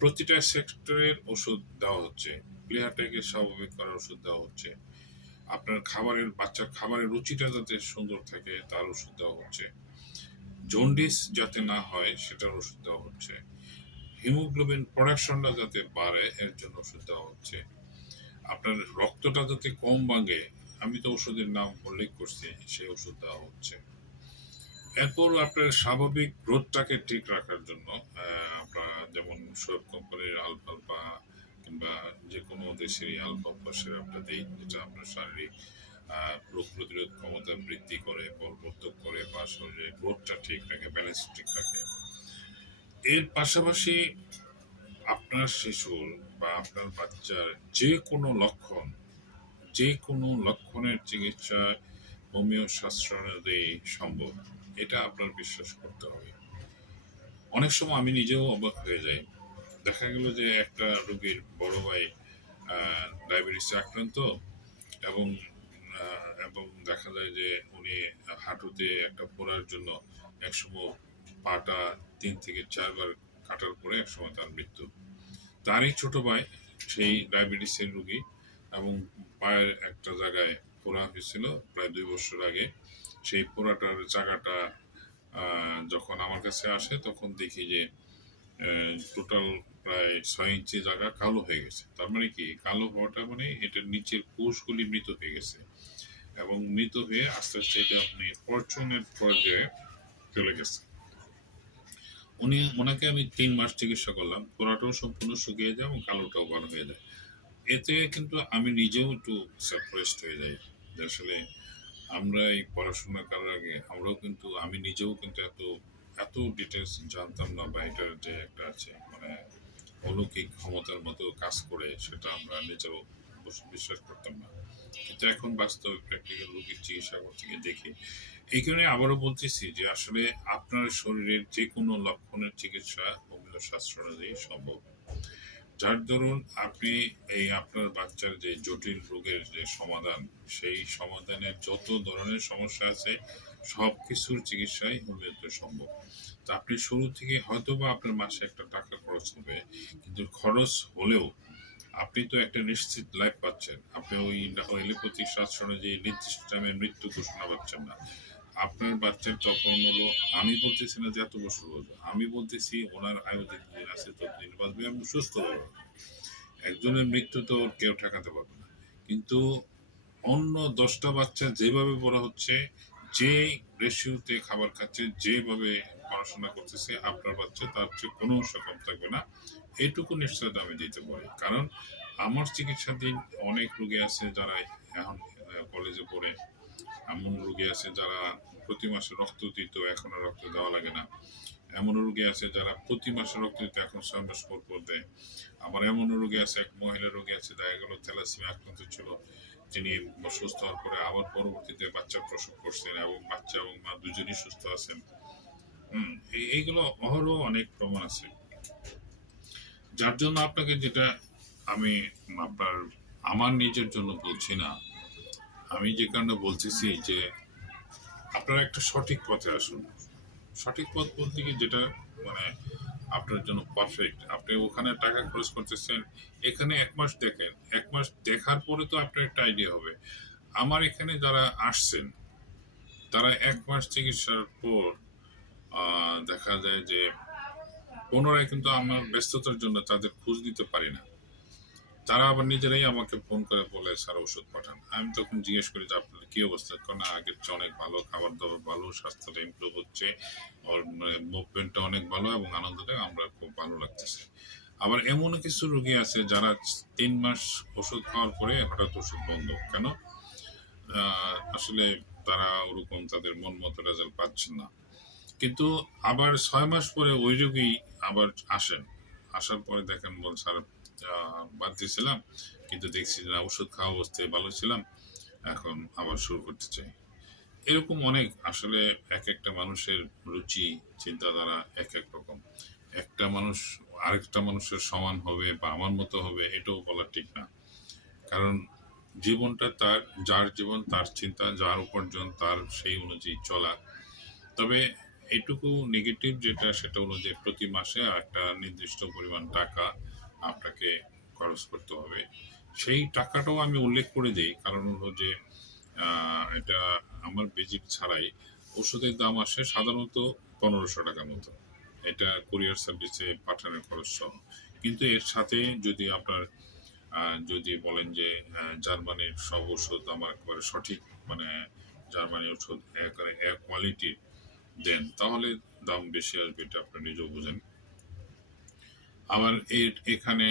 প্রতিটা সেক্টরের ওষুধ দেওয়া হচ্ছে, প্লেহারটাকে স্বাভাবিক করার ওষুধ দেওয়া হচ্ছে, আপনার খাবারের, বাচ্চার খাবারের রুচিটা যাতে সুন্দর থাকে তার ওষুধ দেওয়া হচ্ছে, জন্ডিস যাতে না হয় সেটার ওষুধ দেওয়া হচ্ছে, হিমোগ্লোবিন প্রোডাকশনটা যাতে বাড়ে এর জন্য ওষুধ দেওয়া হচ্ছে, আপনার রক্তটা যাতে কম ভাঙে, আমি তো ওষুধের নাম উল্লেখ করছি, সেই ওষুধ দেওয়া হচ্ছে। এরপর আপনার স্বাভাবিক গ্রোথটাকে ঠিক রাখার জন্য আপনার যেমন সোয়েব কোম্পানির আলফালফা কিংবা যে কোনো দেশেরই আলফালফা সিরাপটা দিই, যেটা আপনার শারীরিক রোগ প্রতিরোধ ক্ষমতা বৃদ্ধি করে, বলবর্ধক করে, বা শরীরের গ্রোথটা ঠিক রাখে, ব্যালেন্স ঠিক রাখে। এর পাশাপাশি আপনার শিশুর বা আপনার বাচ্চার যে কোনো লক্ষণের চিকিৎসা হোমিও শাস্ত্র অনুযায়ী সম্ভব, এটা আপনার বিশ্বাস করতে হবে। অনেক সময় আমি নিজেও অবাক হয়ে যাই, দেখা গেল যে একটা রোগীর বড় ভাই ডায়াবেটিসে আক্রান্ত, এবং এবং দেখা যায় যে উনি হাঁটুতে একটা পড়ার জন্য একসময় পাটা 3 থেকে 4 বার কাটার পরে একসময় তার মৃত্যু। তারই ছোট ভাই সেই ডায়াবেটিসের রোগী, এবং পায়ের একটা জায়গায় পোড়া হয়েছিল প্রায় 2 বছর আগে। সেই পোড়াটার জায়গাটা যখন আমার কাছে আসে তখন দেখি যে টোটাল প্রায় 6 ইঞ্চি জায়গা কালো হয়ে গেছে। তার মানে কি, কালো হওয়াটা মানে এটার নিচের কোষগুলি মৃত হয়ে গেছে, এবং মৃত হয়ে আস্তে আস্তে এটা আপনি পর্চনের পর্যায়ে চলে গেছে। ওনাকে আমি 3 মাস চিকিৎসা করলাম, পোড়াটাও সম্পূর্ণ শুকিয়ে যায় এবং কালোটাও ভালো হয়ে যায়। এতে কিন্তু আমি নিজেও একটু সারপ্রাইজড হয়ে যাই যে আসলে আমরা এই পড়াশোনা করার আগে আমরাও কিন্তু, আমি নিজেও কিন্তু এত এত ডিটেলস জানতাম না, বা এটার যে একটা আছে মানে অলৌকিক ক্ষমতার মতো কাজ করে সেটা আমরা নিজেও বিশ্বাস করতাম না। কিন্তু এখন বাস্তবে প্র্যাকটিক্যাল রোগীর চিকিৎসা করতে গিয়ে দেখি। এই কারণে আবারও বলতেছি যে আসলে আপনার শরীরের যে কোনো লক্ষণের চিকিৎসা হোমিও শাস্ত্র অনুযায়ী সম্ভব। যার দরুন আপনি এই আপনার বাচ্চার যে জটিল রোগের যে সমাধান, সেই সমাধানের যত ধরনের সমস্যা আছে সব কিছুর চিকিৎসাই হোমিওতে সম্ভব। তো আপনি শুরু থেকে হয়তো বা আপনার মাসে একটা টাকা খরচ হবে, কিন্তু খরচ হলেও আপনি তো একটা নিশ্চিত লাইফ পাচ্ছেন। আপনি ওই এলোপ্যাথিক শাস্ত্র অনুযায়ী নির্দিষ্ট টাইমে মৃত্যু ঘোষণা পাচ্ছেন না। আপনার বাচ্চার তখন হলো, আমি বলতেছি না যে এত বছর বলবো, আমি বলতেছি ওনার আয়ু যতদিন আছে ততদিন বাঁচবে এবং সুস্থ হবে। একজনের মৃত্যু তো কেউ ঠেকাতে পারবে না, কিন্তু অন্য 10টা বাচ্চা যেভাবে বড় হচ্ছে, যে রেশিওতে খাবার খাচ্ছে, যেভাবে পড়াশোনা করতেছে, আপনার বাচ্চা তার চেয়ে কোনো অংশ কম থাকবে না, এইটুকু নিশ্চয়তা আমি দিতে পারি। কারণ আমার চিকিৎসাধীন অনেক রোগী আছে যারা এখন কলেজে পড়ে, এমন রোগী আছে যারা প্রতি মাসে রক্ত দিত, এখন আর রক্ত দেওয়া লাগে না, এমন রোগী আছে যারা প্রতি মাসে রক্ত দিত, এখন 6 মাস পর পর দেয়। আবার এমন রোগী আছে, এক মহিলা রোগী আছে দেখা গেল থ্যালাসেমিয়া আক্রান্ত ছিল, তিনি সুস্থ হওয়ার পরে আবার পরবর্তীতে বাচ্চা প্রসব করছেন, এবং বাচ্চা এবং মা দুজনই সুস্থ আছেন। এইগুলো অহরহ অনেক প্রমাণ আছে। যার জন্য আপনাকে যেটা আমি আপনার, আমার নিজের জন্য বলছি না, আমি যে কারণে বলতেছি যে আপনারা একটা সঠিক পথে আসুন। সঠিক পথ বলতে কি, যেটা মানে আপনার জন্য পারফেক্ট। আপনি ওখানে টাকা খরচ করতেছেন, এখানে 1 মাস দেখেন, 1 মাস দেখার পরে তো আপনার একটা আইডিয়া হবে। আমার এখানে যারা আসছেন তারা 1 মাস চিকিৎসার পর দেখা যায় যে পুনরায় কিন্তু আমার ব্যস্ততার জন্য তাদের খোঁজ দিতে পারি না। তারা আবার নিজেরাই আমাকে ফোন করে বলে স্যার ওষুধ পাঠান। আমি তখন জিজ্ঞেস করি যে আপনার কি অবস্থা? না আগের চেয়ে অনেক ভালো, খাবার দাবার ভালো, স্বাস্থ্যটা ইমপ্রুভ হচ্ছে, ওর মুভমেন্টটা অনেক ভালো এবং আনন্দটা আমরা খুব ভালো লাগতেছে। আবার এমনও কিছু রোগী আছে যারা 3 মাস ওষুধ খাওয়ার পরে হঠাৎ ওষুধ বন্ধ। কেন? আসলে তারা ওরকম তাদের মন মতো রেজাল্ট পাচ্ছেন না। কিন্তু আবার 6 মাস পরে ওই রোগী আবার আসেন, আসার পরে দেখেন বল স্যার বাদ দিয়েছিলাম, কিন্তু দেখছি না ওষুধ খাওয়া অবস্থায় ভালো ছিলাম, এখন আবার শুরু করতে চাই। এরকম অনেক আসলে এক একটা মানুষের রুচি চিন্তাধারা এক এক রকম। একটা মানুষ আরেকটা মানুষের সমান হবে বা আমার মতো হবে এটাও বলা ঠিক না। কারণ জীবনটা তার, যার জীবন তার চিন্তা, যার উপার্জন তার সেই অনুযায়ী চলা। তবে এটুকু নেগেটিভ যেটা সেটা হলো যে প্রতি মাসে একটা নির্দিষ্ট পরিমাণ টাকা আপনাকে খরচ করতে হবে। সেই টাকাটাও আমি উল্লেখ করে দিই, কারণ হলো যে এটা আমার বেজিক ছাড়াই ওষুধের দাম আসে সাধারণত 1500 টাকার মতো, এটা কুরিয়ার সার্ভিসে পাঠানোর খরচ সহ। কিন্তু এর সাথে যদি আপনার যদি বলেন যে জার্মানির সব ওষুধ আমার একেবারে সঠিক, মানে জার্মানির ওষুধ একেবারে এক কোয়ালিটির দেন, তাহলে দাম বেশি আসবে, এটা আপনি নিজেও বুঝেন। আবার এখানে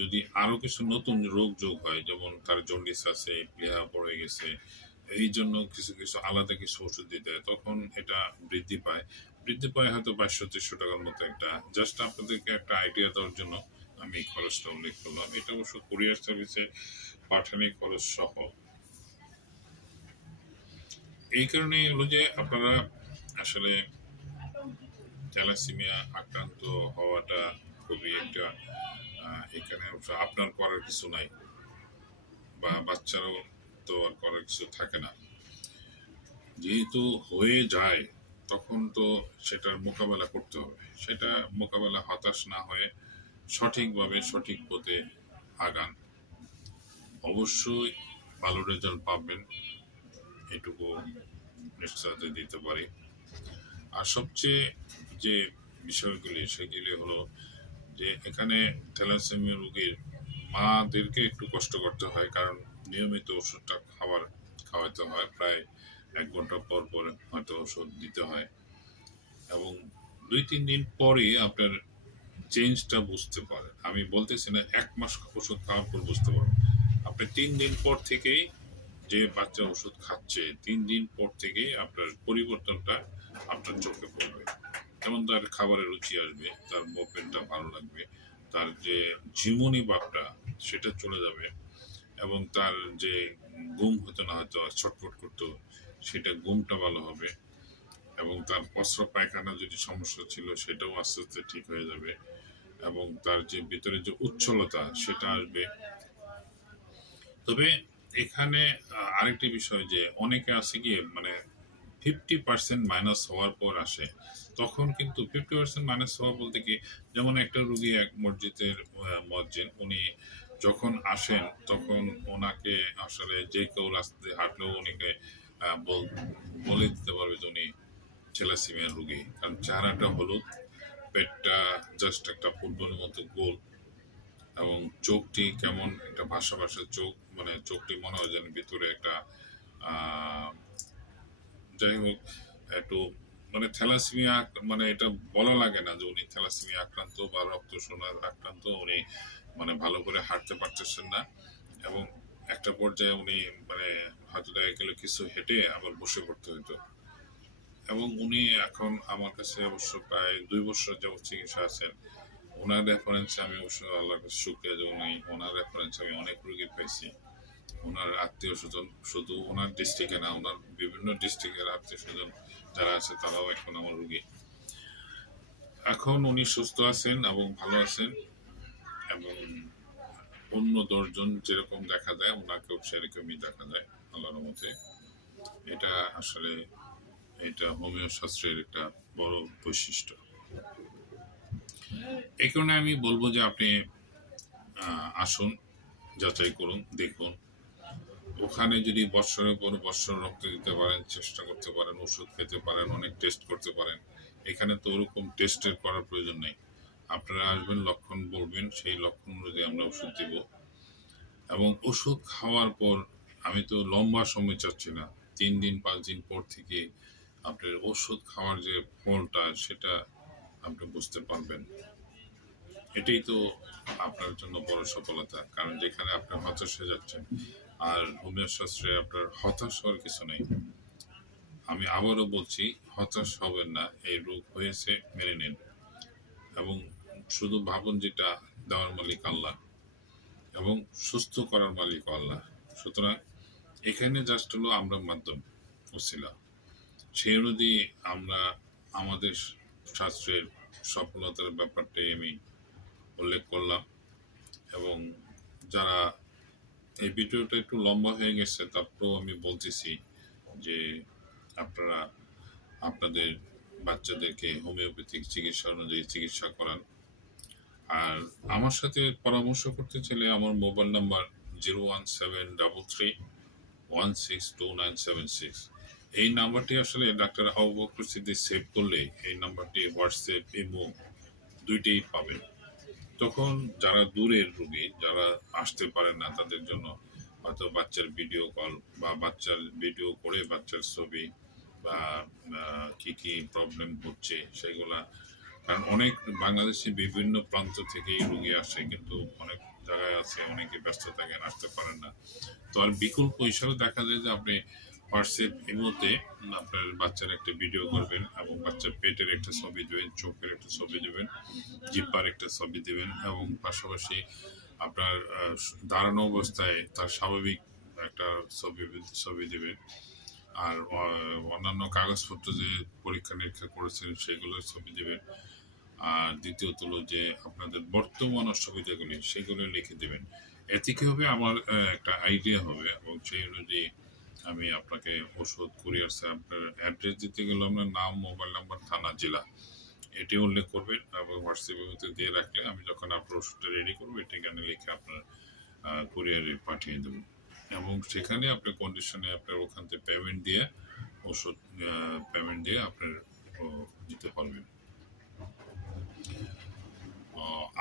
যদি আরো কিছু নতুন রোগ যোগ হয়, যেমন তার জন্ডিস আছে, প্লেহা পড়ে গেছে, এই জন্য কিছু কিছু আলাদা কিছু ওষুধ দিতে হয়, তখন এটা বৃদ্ধি পায়। বৃদ্ধি পায় হয়তো 2200-2300 টাকার মতো। একটা জাস্ট আপনাদেরকে একটা আইডিয়া দেওয়ার জন্য আমি এই খরচটা উল্লেখ করলাম। এটা অবশ্য কুরিয়ার সার্ভিসে পাঠানি খরচ সহ। এই কারণে হলো যে আপনারা আসলে থ্যালাসেমিয়া আক্রান্ত হওয়াটা খুবই একটা এখানে আপনার করার কিছু নাই, বা বাচ্চারও তো আর করার কিছু থাকে না। যেহেতু হয়ে যায় তখন তো সেটার মোকাবেলা করতে হবে। সেটা মোকাবেলা হতাশ না হয়ে সঠিকভাবে সঠিক পথে আগান, অবশ্যই ভালো রেজাল্ট পাবেন, এটুকু নিশ্চয়তা দিতে পারি। আর সবচেয়ে যে বিষয়গুলি সেগুলি হলো যে এখানে থ্যালাসেমিয়া রোগীর মাদেরকে একটু কষ্ট করতে হয়, কারণ নিয়মিত ওষুধটা খাওয়াতে হয়, প্রায় 1 ঘন্টা পর পর হয়তো ওষুধ দিতে হয়, এবং 2-3 দিন পরে আপনার চেঞ্জটা বুঝতে পারেন। আমি বলতেছি না 1 মাস ওষুধ খাওয়ার পর বুঝতে পারবেন, আপনি 3 দিন পর থেকেই, যে বাচ্চা ওষুধ খাচ্ছে 3 দিন পর থেকেই আপনার পরিবর্তনটা আপনার চোখে পড়বে। যেমন তার খাবারের রুচি আসবে, তার মুভমেন্টটা ভালো লাগবে, তার যে ঝিমুনি ভাবটা সেটা চলে যাবে, এবং তার যে ঘুম হতো না, হয়তো ছটফট করতো, সেটা ঘুমটা ভালো হবে, এবং তার প্রস্রাব পায়খানা যদি সমস্যা ছিল সেটাও আস্তে আস্তে ঠিক হয়ে যাবে, এবং তার যে ভিতরে যে উচ্ছলতা সেটা আসবে। তবে এখানে আরেকটি বিষয় যে অনেকে আছে গিয়ে মানে 50% মাইনাস হওয়ার পর আসে, তখন কিন্তু 50% মাইনাস হওয়া বলতে কি, যেমন একটা রুগী এক মসজিদের মসজিদ, উনি যখন আসেন তখন ওনাকে আসলে যে কেউ রাস্তায় হাঁটলেও উনিকে বলে দিতে পারবে যে উনি থ্যালাসেমিয়ার রুগী, কারণ চেহারাটা হলুদ, পেটটা জাস্ট একটা ফুটবলের মতো গোল, এবং চোখটি কেমন একটা ভাসা ভাসা চোখ, মানে চোখটি মনে হয় যেন ভিতরে একটা যাই হোক একটু মানে থ্যালাসেমিয়া, মানে এটা বলা লাগে না যে উনি থ্যালাসেমিয়া আক্রান্ত বা রক্ত শোনার আক্রান্ত, উনি মানে ভালো করে হাঁটতে পারতেছেন না, এবং একটা পর্যায়ে উনি মানে হয়তো দেখা গেল কিছু হেঁটে আবার বসে পড়তে হতো। এবং উনি এখন আমার কাছে অবশ্য প্রায় 2 বছর যাবত চিকিৎসা আছেন। ওনার রেফারেন্সে আমি অবশ্য আল্লাহর কাছে শুকরিয়া যে ওনার রেফারেন্সে আমি অনেক রোগী পাইছি। ওনার আত্মীয় স্বজন শুধু ওনার ডিস্ট্রিক্টে না, ওনার বিভিন্ন ডিস্ট্রিক্টের আত্মীয় স্বজন যারা আছে তারাও এখন আমার রুগী। এখন উনি সুস্থ আছেন এবং ভালো আছেন, এবং অন্য 10 জন যেরকম দেখা যায় ওনাকেও সেরকমই দেখা যায় আল্লাহর মতে। এটা আসলে এটা হোমিও শাস্ত্রের একটা বড় বৈশিষ্ট্য। এই কারণে আমি বলবো যে আপনি আসুন, যাচাই করুন, দেখুন। ওখানে যদি বৎসরের পর বৎসর রক্ত দিতে পারেন, চেষ্টা করতে পারেন, ওষুধ খেতে পারেন, অনেক টেস্ট করতে পারেন। এখানে তো ওরকম টেস্টের করার প্রয়োজন নেই। আপনারা আসবেন, লক্ষণ বলবেন, সেই লক্ষণ অনুযায়ী আমরা ওষুধ দিব। এবং ওষুধ খাওয়ার পর আমি তো লম্বা সময় চাচ্ছি না, 3 দিন 5 দিন পর থেকে আপনার ওষুধ খাওয়ার যে ফলটা সেটা আপনি বুঝতে পারবেন। এটাই তো আপনার জন্য বড় সফলতা, কারণ যেখানে আপনি হতাশ হয়ে যাচ্ছেন, আর হোমিও শাস্ত্রে আপনার হতাশ হওয়ার কিছু নেই। আমি আবারও বলছি, হতাশ হবেন না, এই রোগ হয়েছে মেনে নিন এবং শুধু ভাবুন যেটা দেওয়ার মালিক আল্লাহ এবং সুস্থ করার মালিক আল্লাহ। সুতরাং এখানে জাস্ট হলো আমরা মাধ্যম ওসিলা, সেই অনুযায়ী আমরা আমাদের শাস্ত্রের সফলতার ব্যাপারটাই আমি উল্লেখ করলাম। এবং যারা এই ভিডিওটা একটু লম্বা হয়ে গেছে তারপরেও আমি বলতেছি যে আপনারা আপনাদের বাচ্চাদেরকে হোমিওপ্যাথিক চিকিৎসা অনুযায়ী চিকিৎসা করান। আর আমার সাথে পরামর্শ করতে চাইলে আমার মোবাইল নাম্বার 01733162976। এই নাম্বারটি আসলে ডাক্তার আবু বকর সিদ্দিক সেভ করলে এই নাম্বারটি হোয়াটসঅ্যাপ ইমো দুইটাই পাবেন। তখন যারা দূরের রোগী, যারা আসতে পারে না, তাদের জন্য হয়তো বাচ্চার ভিডিও কল বা বাচ্চার ভিডিও করে বাচ্চার ছবি বা কি কি প্রবলেম হচ্ছে সেগুলা, কারণ অনেক বাংলাদেশে বিভিন্ন প্রান্ত থেকেই রোগী আসে, কিন্তু অনেক জায়গায় আছে অনেকে ব্যস্ত থাকেন, আসতে পারেন না। তো আর বিকল্প হিসাবে দেখা যায় যে আপনি হোয়াটসঅ্যাপ ইমোতে আপনার বাচ্চার একটা ভিডিও করবেন এবং বাচ্চার পেটের একটা ছবি দেবেন, চোখের একটা ছবি দেবেন, জিব্বার একটা ছবি দেবেন এবং পাশাপাশি আপনার দাঁড়ানো অবস্থায় তার স্বাভাবিক একটা ছবি ছবি দেবেন। আর অন্যান্য কাগজপত্র যে পরীক্ষা নিরীক্ষা করেছেন সেগুলোর ছবি দেবেন। আর দ্বিতীয়ত হলো যে আপনাদের বর্তমান অসুবিধাগুলি সেগুলো লিখে দেবেন। এতে কি হবে, আমার একটা আইডিয়া হবে এবং সেই অনুযায়ী আমি আপনাকে ওষুধ কুরিয়ার আপনার অ্যাড্রেস দিতে গেলে আপনার নাম, মোবাইল নাম্বার, থানা, জেলা এটি উল্লেখ করবেন এবং হোয়াটসঅ্যাপের মধ্যে দিয়ে রাখলে আমি যখন আপনার ওষুধটা রেডি করবো এটি এখানে লিখে আপনার কুরিয়ারে পাঠিয়ে দেবো এবং সেখানে আপনার কন্ডিশনে আপনার ওখান থেকে পেমেন্ট দিয়ে ওষুধ পেমেন্ট দিয়ে আপনার দিতে পারবেন।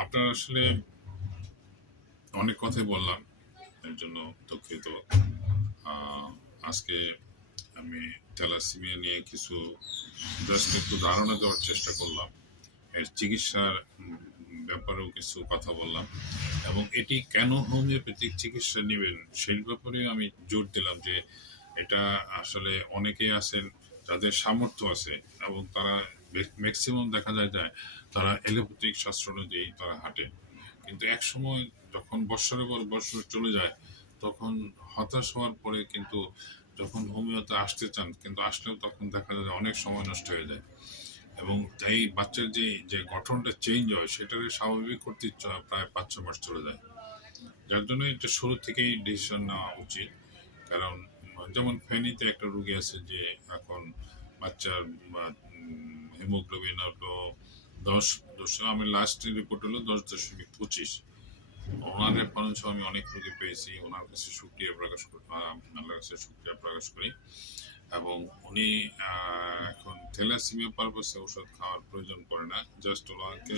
আপনার আসলে অনেক কথাই বললাম, এর জন্য দুঃখিত। আজকে আমি থ্যালাসেমিয়া নিয়ে কিছু জাস্ট একটু ধারণা দেওয়ার চেষ্টা করলাম, এর চিকিৎসার ব্যাপারেও কিছু কথা বললাম এবং এটি কেন হোমিওপ্যাথিক চিকিৎসা নেবেন সেই ব্যাপারে আমি জোর দিলাম যে এটা আসলে অনেকেই আছেন যাদের সামর্থ্য আছে এবং তারা ম্যাক্সিমাম দেখা যায় তারা এলোপ্যাথিক শাস্ত্র অনুযায়ী তারা হাঁটে, কিন্তু এক সময় যখন বৎসরের পর বৎসর চলে যায় তখন হতাশ হওয়ার পরে কিন্তু যখন হোমিওতে আসতে চান কিন্তু আসলেও তখন দেখা যায় অনেক সময় নষ্ট হয়ে যায় এবং এই বাচ্চার যে গঠনটা চেঞ্জ হয় সেটাকে স্বাভাবিক করতে প্রায় 5-6 মাস চলে যায়। যার জন্য এটা শুরু থেকেই ডিসিশন নেওয়া উচিত। কারণ যেমন ফেনীতে একটা রোগী আছে যে এখন বাচ্চার হিমোগ্লোবিন হলো 10, আমি লাস্ট রিপোর্ট হলো 10.25। ওনার রেফারেন্স আমি অনেক রোগী পেয়েছি, ওনার কাছে শুকরিয়া প্রকাশ করি, আল্লাহর কাছে শুকরিয়া প্রকাশ করি এবং উনি এখন থ্যালাসেমিয়া পারপাসে ওষুধ খাওয়ার প্রয়োজন পড়ে না, জাস্ট ওনাকে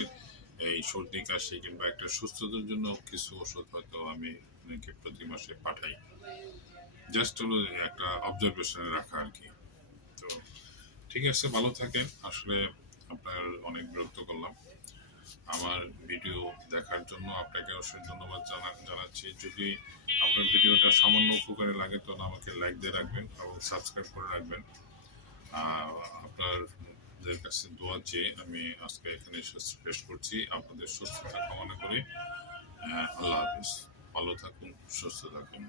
এই সর্দি কাশি কিংবা একটা সুস্থতার জন্য কিছু ওষুধ হয়তো আমি ওনাকে প্রতি মাসে পাঠাই, জাস্ট হলো একটা অবজারভেশনে রাখা আর কি। তো ঠিক আছে, ভালো থাকেন। আসলে আপনার অনেক বিরক্ত করলাম। আমার ভিডিও দেখার জন্য আপনাকে অবশ্যই ধন্যবাদ জানাচ্ছি। যদি আপনার ভিডিওটা সামান্য উপকারে লাগে তাহলে আমাকে লাইক দিয়ে রাখবেন এবং সাবস্ক্রাইব করে রাখবেন। আপনাদের কাছে দোয়া চেয়ে আমি আজকে এখানে শেষ করছি। আপনাদের সুস্থতা কামনা করে আল্লাহ হাফিজ। ভালো থাকুন, সুস্থ থাকুন।